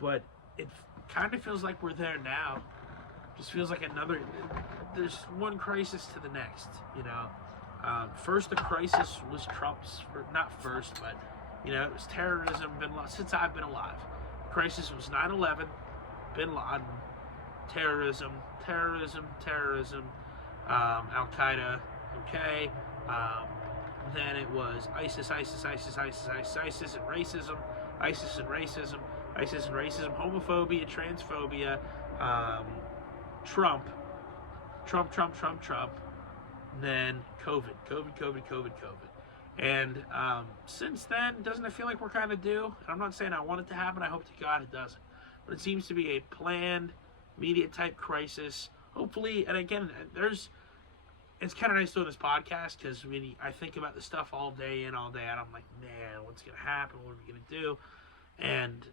But it kind of feels like we're there now. Just feels like there's one crisis to the next, First, the crisis was Trump's, not first, but, it was terrorism, since I've been alive. The crisis was 9/11, Bin Laden, terrorism, Al-Qaeda, okay. Then it was ISIS, and racism, homophobia, transphobia, Trump, then COVID. And since then, doesn't it feel like we're kind of due? And I'm not saying I want it to happen. I hope to God it doesn't. But it seems to be a planned, media-type crisis. Hopefully, and again, it's kind of nice doing this podcast, because I think about this stuff all day and all day, and I'm like, man, what's going to happen? What are we going to do? And,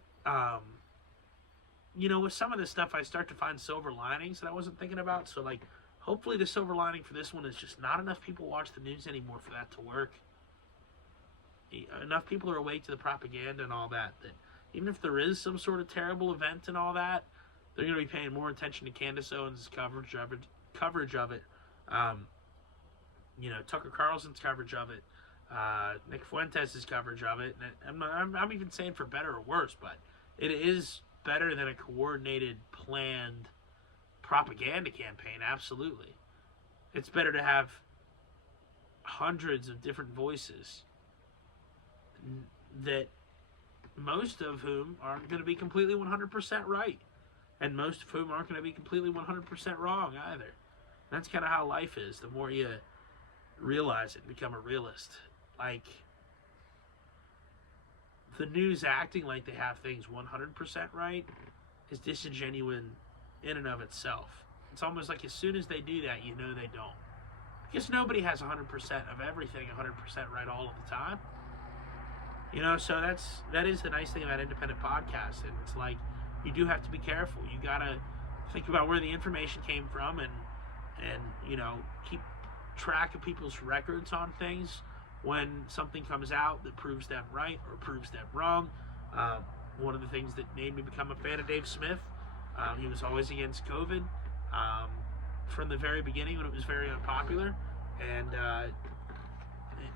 with some of this stuff, I start to find silver linings that I wasn't thinking about. So, hopefully the silver lining for this one is just not enough people watch the news anymore for that to work. Enough people are awake to the propaganda and all that even if there is some sort of terrible event and all that, they're going to be paying more attention to Candace Owens' coverage of it. Tucker Carlson's coverage of it, Nick Fuentes' coverage of it. And I'm even saying for better or worse, but it is better than a coordinated, planned propaganda campaign. Absolutely. It's better to have hundreds of different voices that most of whom aren't going to be completely 100% right, and most of whom aren't going to be completely 100% wrong either. That's kind of how life is. The more you realize it and become a realist, the news acting like they have things 100% right is disingenuous in and of itself. It's almost like as soon as they do that, they don't. Because nobody has 100% of everything 100% right all of the time. So that is the nice thing about independent podcasts. And it's you do have to be careful. You got to think about where the information came from and keep track of people's records on things when something comes out that proves them right or proves them wrong. One of the things that made me become a fan of Dave Smith, he was always against COVID from the very beginning when it was very unpopular, and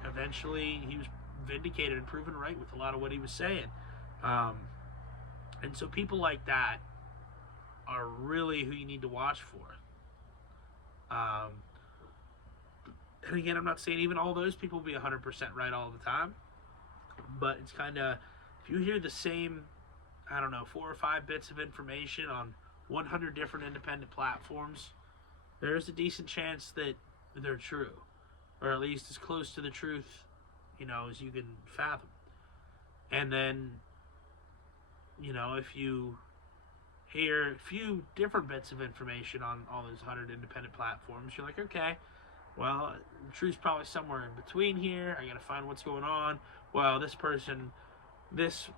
eventually he was vindicated and proven right with a lot of what he was saying. And so people like that are really who you need to watch for. And again, I'm not saying even all those people will be 100% right all the time, but it's kind of, if you hear the same, 4 or 5 bits of information on 100 different independent platforms, there's a decent chance that they're true, or at least as close to the truth, as you can fathom. And then, if you hear a few different bits of information on all those 100 independent platforms, you're like, okay, well, the truth's probably somewhere in between here. I got to find what's going on. Well, this person, this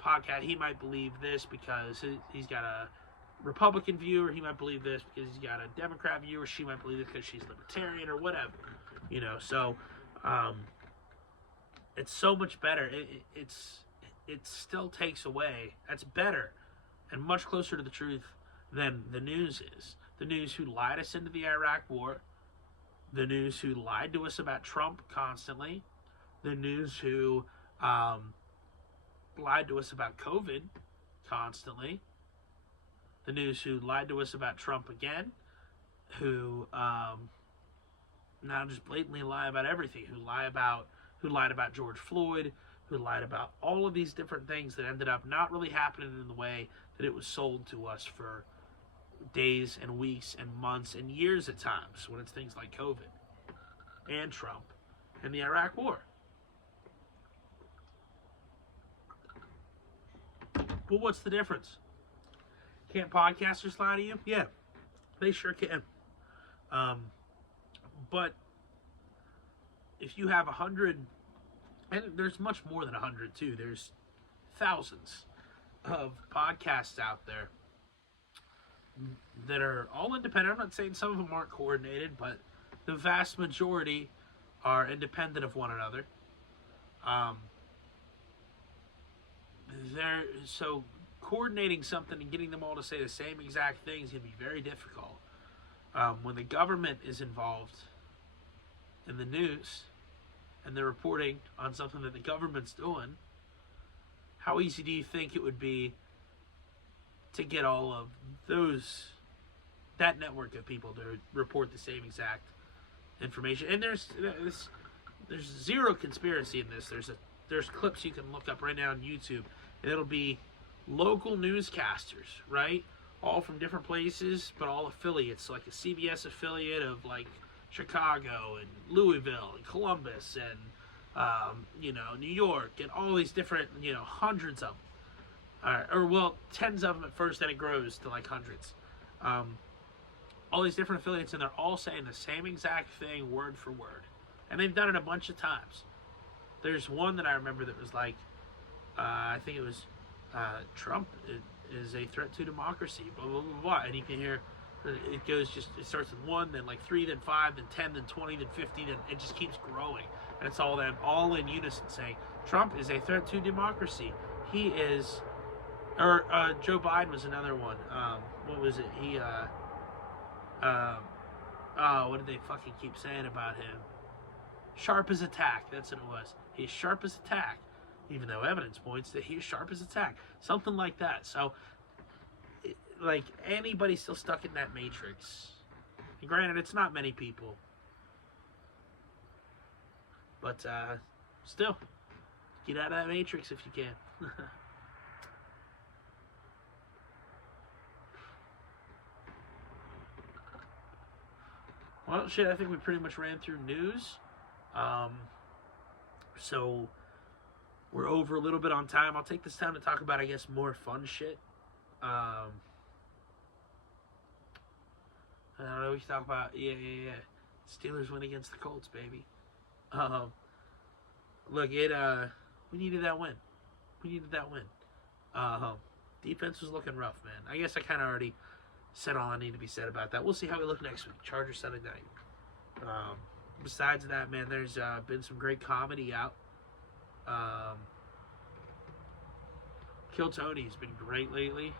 podcast, he might believe this because he's got a Republican view, or he might believe this because he's got a Democrat view, or she might believe it because she's libertarian or whatever. So it's so much better. It still takes away. That's better and much closer to the truth than the news is. The news who lied us into the Iraq War, the news who lied to us about Trump constantly, the news who lied to us about COVID constantly, the news who lied to us about Trump again, who now just blatantly lie about everything, who lied about George Floyd, who lied about all of these different things that ended up not really happening in the way that it was sold to us for days and weeks and months and years at times, when it's things like COVID and Trump and the Iraq War. But what's the difference? Can't podcasters lie to you? Yeah, they sure can. But if you have 100, and there's much more than 100 too, there's thousands of podcasts out there that are all independent. I'm not saying some of them aren't coordinated, but the vast majority are independent of one another. So coordinating something and getting them all to say the same exact thing is going to be very difficult. When the government is involved in the news and they're reporting on something that the government's doing, how easy do you think it would be to get all of that network of people to report the same exact information? And there's zero conspiracy in this. There's clips you can look up right now on YouTube, and it'll be local newscasters, right? All from different places, but all affiliates, like a CBS affiliate of like Chicago and Louisville and Columbus and New York, and all these different, hundreds of them. Tens of them at first, then it grows to like hundreds. All these different affiliates, and they're all saying the same exact thing word for word. And they've done it a bunch of times. There's one that I remember that was like, I think it was Trump is a threat to democracy, blah, blah, blah, blah. And you can hear it starts with 1, then like 3, then 5, then 10, then 20, then 50, then it just keeps growing. And it's all them, all in unison saying, Trump is a threat to democracy. He is, or Joe Biden was another one. What was it? What did they fucking keep saying about him? Sharp as a tack, that's what it was. He's sharp as a tack, even though evidence points that he's sharp as a tack. Something like that. So, like, anybody still stuck in that matrix. And granted, it's not many people. But, still, get out of that matrix if you can. Well, shit, I think we pretty much ran through news. So we're over a little bit on time. I'll take this time to talk about, I guess, more fun shit. I don't know, we can talk about, yeah. Steelers win against the Colts, baby. Look, we needed that win. Defense was looking rough, man. I guess I kind of already said all I need to be said about that. We'll see how we look next week. Chargers Sunday night. Besides that, man, there's been some great comedy out. Kill Tony's been great lately.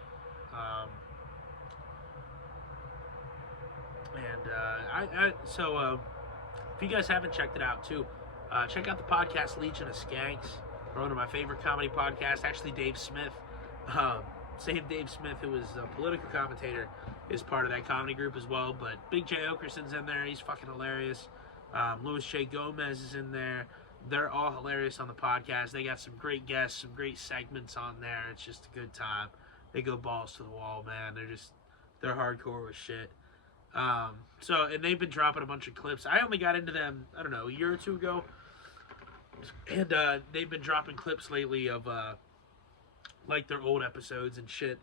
If you guys haven't checked it out too, check out the podcast Legion of Skanks, one of my favorite comedy podcasts. Actually, Dave Smith, same Dave Smith who was a political commentator, is part of that comedy group as well. But Big J Okerson's in there; he's fucking hilarious. Louis J. Gomez is in there. They're all hilarious on the podcast. They got some great guests, some great segments on there. It's just a good time. They go balls to the wall, man. They're hardcore with shit. And they've been dropping a bunch of clips. I only got into them, I don't know, a year or two ago. And they've been dropping clips lately of like their old episodes and shit.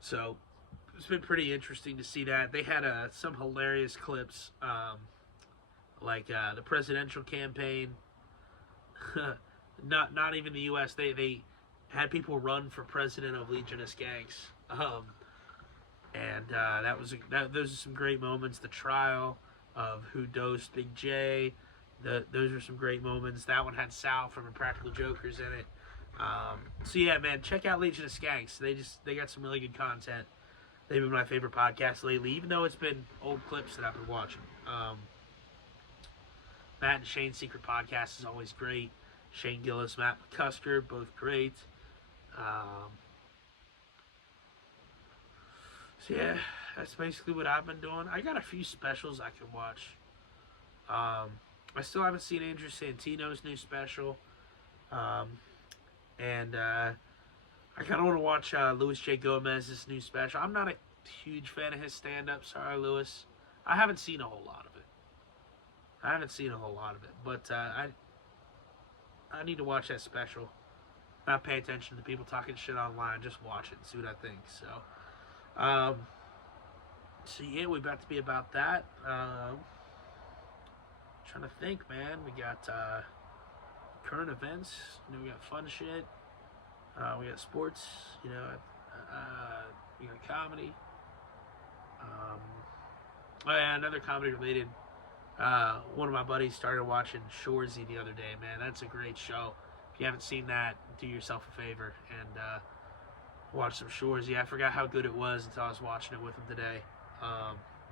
So it's been pretty interesting to see that. They had some hilarious clips, like the presidential campaign. not even the U.S. They had people run for president of Legion of Skanks. Those are some great moments. The trial of who dosed Big J, Those were some great moments. That one had Sal from Impractical Jokers in it. So yeah, man, check out Legion of Skanks. They got some really good content. They've been my favorite podcast lately, even though it's been old clips that I've been watching. Matt and Shane's Secret Podcast is always great. Shane Gillis, Matt McCusker, both great. So yeah, that's basically what I've been doing. I got a few specials I can watch. I still haven't seen Andrew Santino's new special. And I kind of want to watch Louis J. Gomez's new special. I'm not a huge fan of his stand-up. Sorry, Louis. I haven't seen a whole lot of it. But I need to watch that special. Not pay attention to people talking shit online. Just watch it and see what I think. So yeah, we about to be about that. Trying to think, man. We got current events. We got fun shit. We got sports. We got comedy. Oh yeah, another comedy related. One of my buddies started watching Shoresy the other day. Man, that's a great show. If you haven't seen that, do yourself a favor and watch some Shoresy. I forgot how good it was until I was watching it with him today.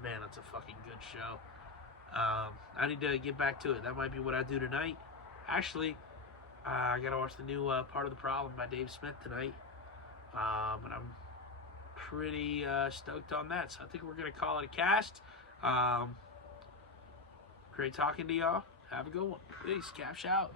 Man, that's a fucking good show. I need to get back to it. That might be what I do tonight. Actually, I gotta watch the new Part of the Problem by Dave Smith tonight. And I'm pretty stoked on that. So I think we're gonna call it a cast. Great talking to y'all. Have a good one. Peace. Captcha out.